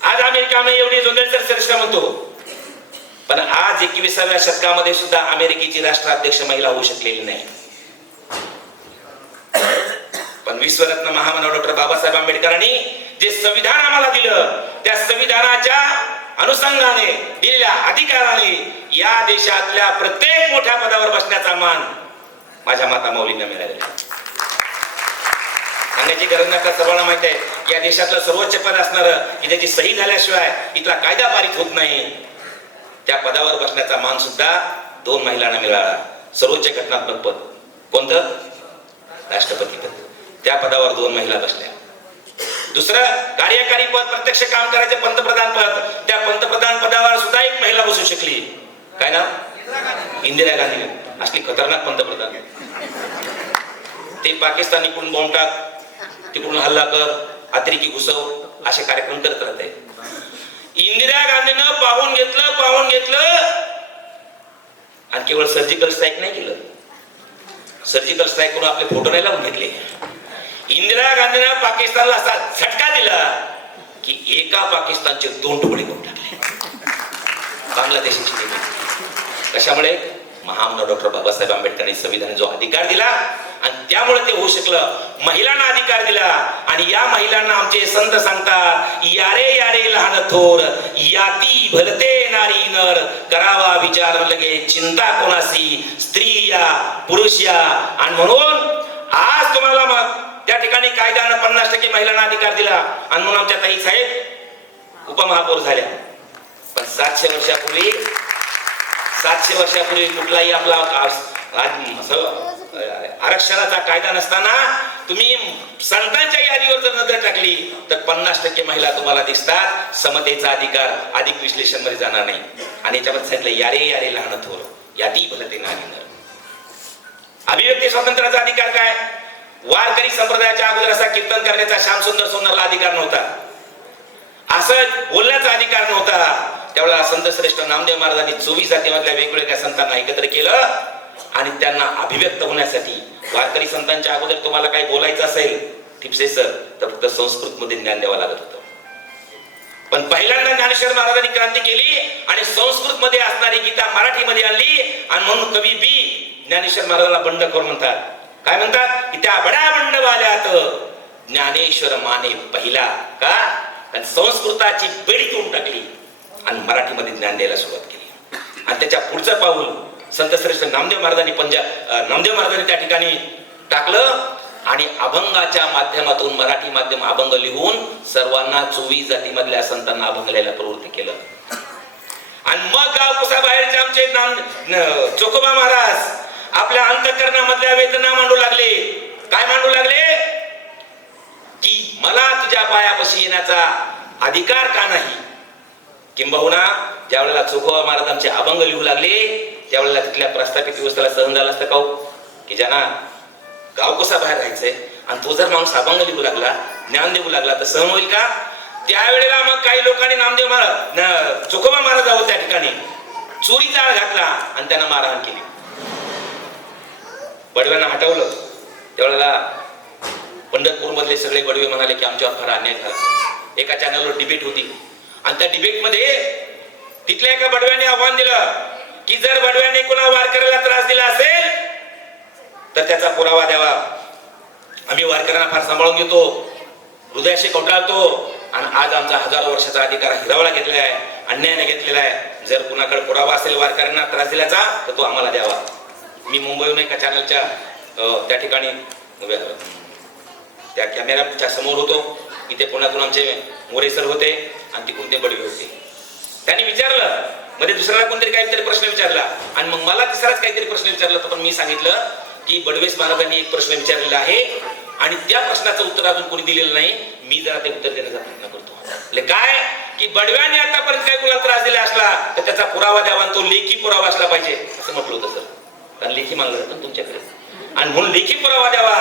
आज अमेरिकामध्ये एवढी जोंधळसर श्रेष्ठ म्हणतो, पण आज 21व्या शतकामध्ये सुद्धा अमेरिकेची राष्ट्राध्यक्ष महिला होऊ शकलेली नाही. पण विश्वरत्न महामानव डॉक्टर बाबासाहेब आंबेडकरांनी जे संविधान आम्हाला दिलं, त्या संविधानाच्या अनुषंगाने दिलेल्या अधिकाराने या देशातल्या प्रत्येक मोठ्या पदावर बसण्याचा मान माझ्या माता माऊलींना मिळालेला. सांगायची गरज नका, सर्वांना माहिती आहे या देशातलं सर्वोच्च पद असणारं की ज्याची सही झाल्याशिवाय इथला कायदा पारित होत नाही, त्या पदावर बसण्याचा मान सुद्धा 2 महिलांना मिळाला. सर्वोच्च घटनात्मक पद कोणतं? राष्ट्रपती पद. त्या पदावर 2 महिला बसल्या. दुसरं कार्यकारी पद, प्रत्यक्ष काम करायचे पंतप्रधान पद, त्या पंतप्रधान पदावर सुद्धा एक महिला बसू शकली. काय ना? इंदिरा गांधी. असली खतरनाक पंतप्रधान. ते पाकिस्तानीकडून बॉम्ब टाक, तिकडून हल्ला कर, अतिरेकी घुसव असे कार्यक्रम करत राहते. इंदिरा गांधीनं पाहून घेतलं आणि केवळ सर्जिकल स्ट्राईक नाही केलं. सर्जिकल स्ट्राईक करून आपले फोटो नाही लावून घेतले. इंदिरा गांधीनं पाकिस्तानला असा झटका दिला की एका पाकिस्तानचे 2 तुकडे करून टाकले. बांगलादेशाची निर्मिती कशामुळे? महामानव डॉक्टर बाबासाहेब आंबेडकरांनी संविधान जो अधिकार दिला आणि त्यामुळे ते होऊ शकलं. महिलांना अधिकार दिला आणि या महिलांना आमचे संत सांगतात, यारे यारे लहान थोर याती भलते नारी नर, करावा विचार लगे चिंता कोणासी, स्त्री या पुरुष या. आणि म्हणून आज तुम्हाला मग त्या ठिकाणी कायद्यानं 50% महिलांना अधिकार दिला आणि म्हणून आमच्या ताई साहेब उपमहापौर झाल्या. पण 700 वर्षापूर्वी कुठलाही आपला आरक्षणाचा कायदा नसताना तुम्ही संतांच्या यादीवर जर नजर टाकली तर 50% महिला तुम्हाला दिसतात. समतेचा अधिकार अधिक विश्लेषण मध्ये जाणार नाही. आणि याच्यामध्ये सांगितलं यारे यारे लहान थोर याती भलते नारी नर. अभिव्यक्ती स्वातंत्र्याचा अधिकार काय? वारकरी संप्रदायाच्या अगोदर असा कीर्तन करण्याचा श्यामसुंदर सोनरला अधिकार नव्हता, असं बोलण्याचा अधिकार नव्हता. त्यावेळेला संत श्रेष्ठ नामदेव महाराजांनी 24 जातीमधल्या वेगवेगळ्या संतांना एकत्र केलं आणि त्यांना अभिव्यक्त होण्यासाठी वारकरी संतांच्या अगोदर तुम्हाला काही बोलायचं असेल ठिपसे सर तर फक्त संस्कृत मध्ये ज्ञान द्यावं लागत होतं. पण पहिल्यांदा ज्ञानेश्वर महाराजांनी क्रांती केली आणि संस्कृत मध्ये असणारी गीता मराठीमध्ये आणली. आणि म्हणून कवी बी ज्ञानेश्वर महाराजांना बंडखोर म्हणतात. काय म्हणतात की त्या बड्या बंडवाल्यात ज्ञानेश्वर माने पहिला. का? कारण संस्कृताची बेडी तोडून टाकली आणि मराठीमध्ये ज्ञान द्यायला सुरुवात केली. आणि त्याच्या पुढचं पाऊल संत श्रेष्ठ नामदेव महाराजांनी नामदेव महाराजांनी त्या ठिकाणी टाकलं आणि अभंगाच्या माध्यमातून मराठी माध्यम अभंग लिहून सर्वांना 24 जातीमधल्या संतांना अभंग लिहायला प्रवृत्त केलं. आणि मग गाव बाहेरचे आमचे चोकोबा महाराज आपल्या अंतःकरणामधल्या वेदना मांडू लागले. काय मांडू लागले की मला तुझ्या पायापाशी येण्याचा अधिकार का नाही. किंबहुना ज्या वेळेला चोकोबा महाराज आमचे अभंग लिहू लागले त्यावेळेला तिथल्या प्रस्थापित व्यवस्थेला सहन झालं असतं का की ज्यांना गाव कसा बाहेर राहायचंय आणि तो जर माणूस अभंग लिहू लागला ज्ञान देऊ लागला तर सहन होईल का. त्यावेळेला मग काही लोकांनी नामदेव महाराज चोकोबा महाराजावर त्या ठिकाणी चोरीचा आळ घातला आणि त्यांना मारहाण केली. बडव्यांना हटवलं. त्यावेळेला पंढरपूर मधले सगळे बडवे म्हणाले की आमच्यावर फार अन्याय झाला. एका चॅनलवर डिबेट होती आणि त्या डिबेटमध्ये तिथल्या एका बडव्याने आव्हान दिलं की जर बडव्याने कोणा वारकऱ्याला त्रास दिला असेल तर त्याचा पुरावा द्यावा. आम्ही वारकऱ्यांना फार सांभाळून घेतो, हृदयाशी कवटाळतो आणि आज आमचा 1000 वर्षाचा अधिकार हिरावला घेतलेला आहे, अन्यायाने घेतलेला आहे. जर कुणाकडे पुरावा असेल वारकऱ्यांना त्रास दिल्याचा तर तो आम्हाला द्यावा. मी मुंबईहून एका चॅनलच्या त्या ठिकाणी त्या कॅमेऱ्याच्या समोर होतो. इथे पुण्यातून आमचे मोरे सर होते आणि तिकडून ते बडवे होते. त्यांनी विचारलं मध्ये दुसऱ्याला कोणतरी काहीतरी प्रश्न विचारला आणि मग मला तिसराच काहीतरी प्रश्न विचारला. तर पण मी सांगितलं की बडवेस महाराजांनी एक प्रश्न विचारलेला आहे आणि त्या प्रश्नाचं उत्तर अजून कोणी दिलेलं नाही. मी जरा ते उत्तर देण्याचा प्रयत्न करतो. काय की बडव्याने आतापर्यंत काही कुणाला त्रास दिला असला तर त्याचा पुरावा द्यावा आणि तो लेखी पुरावा असला पाहिजे असं म्हटलं होतं सर. कारण लेखी मागलं जातं तुमच्याकडे आणि म्हणून लेखी पुरावा द्यावा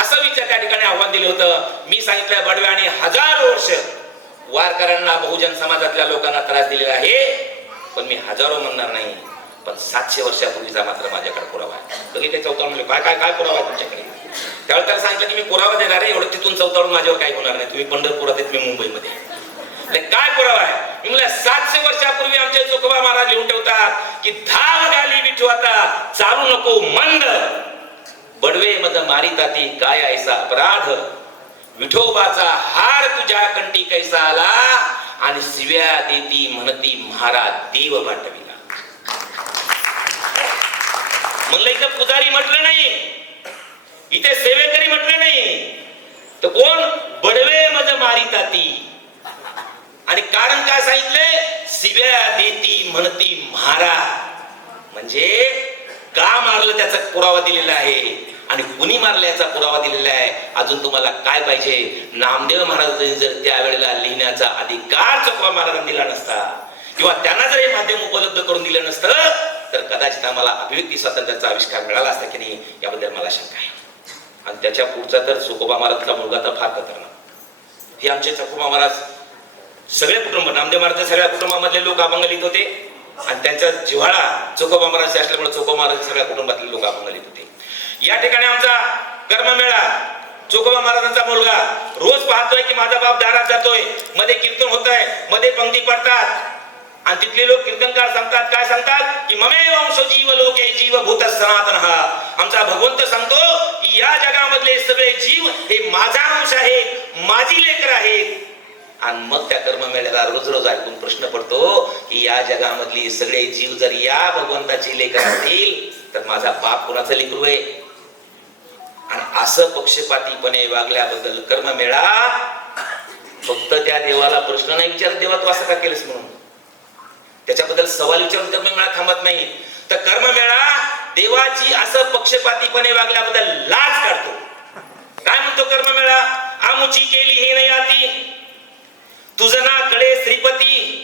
असं विचार त्या ठिकाणी आव्हान दिलं होतं. मी सांगितलं बडव्याने 1000 वर्ष वारकऱ्यांना बहुजन समाजातल्या लोकांना त्रास दिलेला आहे. पण मी हजारो म्हणणार नाही पण 700 वर्षापूर्वीचा मात्र माझ्याकडे पुरावा आहे. कधी ते चौताळून म्हणले काय काय काय पुरावा आहे तुमच्याकडे. त्यावेळेला त्याला सांगितलं की मी पुरावा देणार आहे, एवढं तिथून चौताळून माझ्यावर काही होणार नाही. तुम्ही पंढरपुरात आहेत, मी मुंबईमध्ये. काय पुरावा आहे. मी म्हणलं 700 वर्षापूर्वी आमचे चोकोबा महाराज लिहून ठेवतात की धाव घाली विठू आता चालू नको मंद बडवे मद मारिताती काय ऐसा अपराध विठोबाचा हार तुझ्या कंठी कैसा आला आणि शिव्या देती म्हणती महाराज देव वाटविला. म्हणलं इथं पुजारी म्हटलं नाही, इथे सेवेकरी म्हटलं नाही, तर कोण बडवे मज मारिताती. आणि कारण काय सांगितलंय शिव्या देती म्हणती महाराज. म्हणजे का मारलं त्याचा पुरावा दिलेला आहे आणि कुणी मारलं याचा पुरावा दिलेला आहे. अजून तुम्हाला काय पाहिजे. नामदेव महाराजांनी जर त्यावेळेला लिहिण्याचा अधिकार चोकोबा महाराजांनी दिला नसता किंवा त्यांना जर हे माध्यम उपलब्ध करून दिलं नसतं तर कदाचित आम्हाला अभिव्यक्ती स्वातंत्र्याचा आविष्कार मिळाला असता की नाही याबद्दल मला शंका आहे. आणि त्याच्या पुढचा तर चोकोबा महाराजचा मुलगा तर फार खतरनाक. हे आमचे चोकोबा महाराज सगळे कुटुंब नामदेव महाराजच्या सगळ्या कुटुंबामधले लोक अभंग लिहित होते आणि त्यांचा जिव्हाळा चोकोबा महाराज असल्यामुळे चोकोबा महाराज सगळ्या कुटुंबातले लोक अभंग लिहित होते. या ठिकाणी आमचा कर्ममेळा चोकोबा महाराजांचा मुलगा रोज पाहतोय की माझा बाप दारात जातोय, मध्ये कीर्तन होत आहे, मध्ये पंक्ती पडतात आणि तिथले लोक कीर्तनकार सांगतात काय सांगतात की ममे वंश जीव लोके जीव भूत सनातन. हा आमचा भगवंत सांगतो की या जगामधले सगळे जीव हे माझा अंश आहे, माझी लेकर आहेत. आणि मग त्या कर्ममेळ्याला रोज रोज ऐकून प्रश्न पडतो की या जगामधली सगळे जीव जर या भगवंताची लेकर असतील तर माझा बाप कुणाचं लेकरू आहे. आणि असं पक्षपातीपणे वागल्याबद्दल कर्ममेळा फक्त त्या देवाला प्रश्न नाही विचारत देवा तू असं का केलंस म्हणून, त्याच्याबद्दल सवाल विचारून कर्ममेळा थांबत नाही. तर कर्ममेळा देवाची असं पक्षपातीपणे वागल्याबद्दल लाज काढतो. काय म्हणतो कर्ममेळा. आमुची केली हे नाही आती तुझना कडे श्रीपती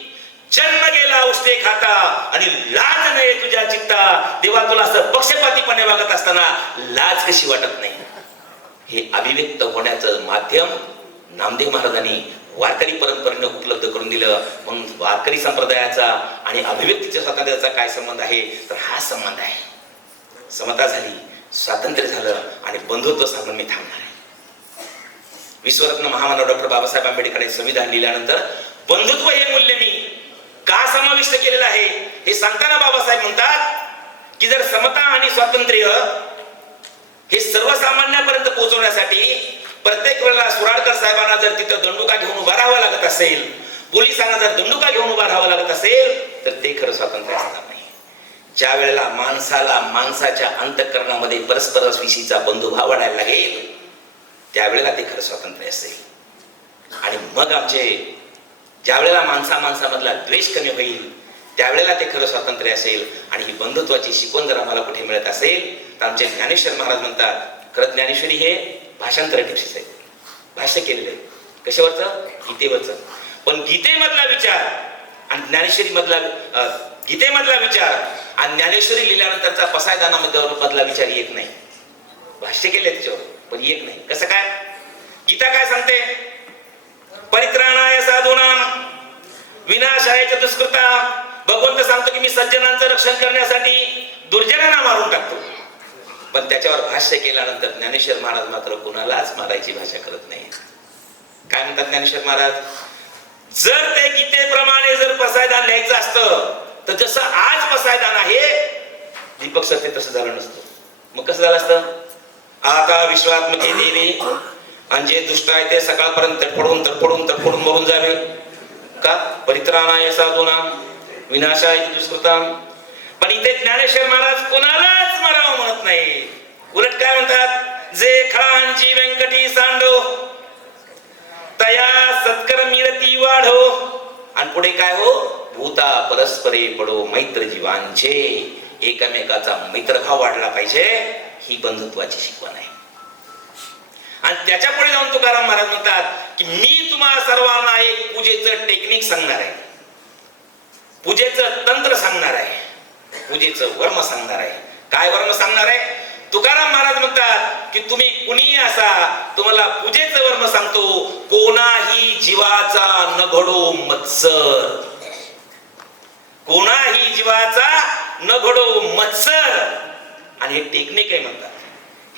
जन्म गेला उष्टे खाता आणि लाज नाही तुझ्या चित्ता. देवा तुला असं पक्षपातीपणे वागत असताना लाज कशी वाटत नाही. हे अभिव्यक्त होण्याचं माध्यम नामदेव महाराजांनी वारकरी परंपरेने उपलब्ध करून दिलं. म्हणून वारकरी संप्रदायाचा आणि अभिव्यक्तीच्या स्वातंत्र्याचा काय संबंध आहे तर हा संबंध आहे. समता झाली, स्वातंत्र्य झालं आणि बंधुत्व सांगून मी थांबणार आहे. विश्वरत्न महामानव डॉक्टर बाबासाहेब आंबेडकर यांनी संविधान लिहिल्यानंतर बंधुत्व हे मूल्य मी का समाविष्ट केलेलं आहे हे सांगताना बाबासाहेब म्हणतात की जर समता आणि स्वातंत्र्य हे सर्वसामान्यापर्यंत पोहोचवण्यासाठी प्रत्येक वेळेला सुराडकर साहेबांना जर तिथं दंडुका घेऊन उभा राहावं लागत असेल, पोलिसांना जर दंडुका घेऊन उभा राहावं लागत असेल, तर ते खरं स्वातंत्र्य असणार नाही. ज्या वेळेला माणसाला माणसाच्या अंतःकरणामध्ये परस्पराविषयीचा बंधुभाव वाढायला लागेल, त्यावेळेला ते खरं स्वातंत्र्य असेल. आणि मग आमचे ज्या वेळेला माणसामधला द्वेष कमी होईल, त्यावेळेला ते खरं स्वातंत्र्य असेल. आणि ही बंधुत्वाची शिकवण जर आम्हाला कुठे मिळत असेल, तर आमचे ज्ञानेश्वर महाराज म्हणतात, खरं ज्ञानेश्वरी हे भाषांतर टिप्स आहे, भाष्य केलेलं आहे. कशावरचं? गीतेवरचं. पण गीतेमधला विचार आणि गीतेमधला विचार आणि ज्ञानेश्वरी लिहिल्यानंतरचा पसायदानामधला विचार एक नाही. भाष्य केले त्याच्यावर, पण एक नाही. कसं काय? गीता काय सांगते? परित्राणाय साधूनां विनाशाय च दुष्कृतां. भगवंत सांगतो की मी सज्जनांचं रक्षण करण्यासाठी दुर्जनांना मारून टाकतो. पण त्याच्यावर भाष्य केल्यानंतर ज्ञानेश्वर महाराज मात्र कुणालाच मारायची भाषा करत नाही. काय म्हणतात ज्ञानेश्वर महाराज? जर ते गीतेप्रमाणे जर पसायदान लिहायचं असतं, तर जसं आज पसायदान आहे, दीपक सत्य तसं झालं नसतं. मग कसं झालं असतं? आता विश्वात्मके देवी आणि जे दुष्ट आहे ते सकाळपर्यंत तडफडून मरून जावे. का? परित्राणाय साधूनां विनाशाय दुष्कृतां. पण इथे ज्ञानेश्वर महाराज कोणालाच मारावं म्हणत नाही. उलट काय म्हणतात? जे खळांची व्यंकटी सांडो तया सत्कर मिरती वाढो. आणि पुढे काय हो? भूता परस्परे पडो मैत्र जीवांचे. एकमेकाचा मैत्रभाव वाढला पाहिजे. ही बंधुत्वाची शिकवण आहे. आणि त्याच्या पुढे जाऊन तुकाराम महाराज म्हणतात की मी तुम्हा सर्वांना एक पूजेचं टेक्निक सांगणार आहे, पूजेचं तंत्र सांगणार आहे, पूजेचं वर्म सांगणार आहे. काय वर्म सांगणार आहे? तुकाराम महाराज म्हणतात की तुम्ही कुणीही असा, तुम्हाला पूजेचं वर्म सांगतो. कोणाही जीवाचा न घडो मत्सर. कोणाही जीवाचा न घडो मत्सर. आणि हे टेक्निक आहे म्हणतात,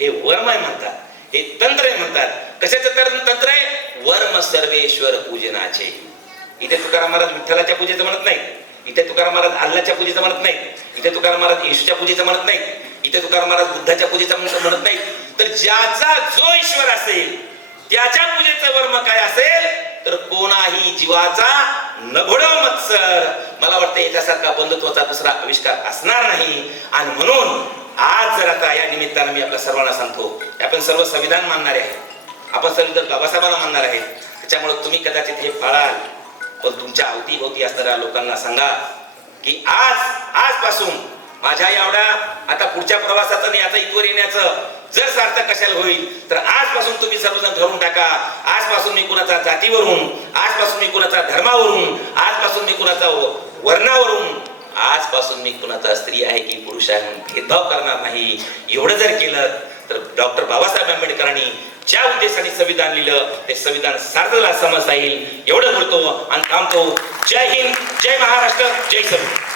हे वर्म आहे म्हणतात, हे तंत्र आहे म्हणतात. कशाचं तंत्र आहे? वर्म सर्वेश्वर पूजनाचे. इथे तुकाराम महाराज विठ्ठलाच्या पूजेचं म्हणत नाही, इथे तुकाराम महाराज अल्लाच्या पूजेचं म्हणत नाही, इथे तुकाराम महाराज येशूच्या पूजेचं म्हणत नाही, इथे तुकाराम महाराज बुद्धाच्या पूजेचं म्हणत नाही. तर ज्याचा जो ईश्वर असेल त्याच्या पूजेचं वर्म काय असेल? तर कोणाही जीवाचा न घडो मत्सर. मला वाटतं याच्यासारखा बंधुत्वाचा दुसरा आविष्कार असणार नाही. आणि म्हणून आज जर आता या निमित्तानं मी आपल्या सर्वांना सांगतो, आपण सर्व संविधान मानणारे आहेत, आपण सर्व बाबासाहेबांना मानणार आहेत. त्याच्यामुळे तुम्ही कदाचित हे पाळाल, पण तुमच्या अवतीभोवती असणाऱ्या लोकांना सांगा की आजपासून माझ्या एवढ्या आता पुढच्या प्रवासाचं आणि आता इथवर येण्याचं जर सार्थक कशाला होईल, तर आजपासून तुम्ही सर्वजण ठरवून टाका. आजपासून मी कुणाचा जातीवरून, आजपासून मी कुणाचा धर्मावरून, आजपासून मी कुणाचा वर्णावरून, आजपासून मी कुणाचा स्त्री आहे की पुरुष आहे म्हणून भेदभाव करणार नाही. एवढं जर केलं तर डॉक्टर बाबासाहेब आंबेडकरांनी ज्या उद्देशाने संविधान लिहिलं ते संविधान सार्थला समजता येईल. एवढं बोलतो आणि थांबतो. जय हिंद, जय महाराष्ट्र, जय संविधान.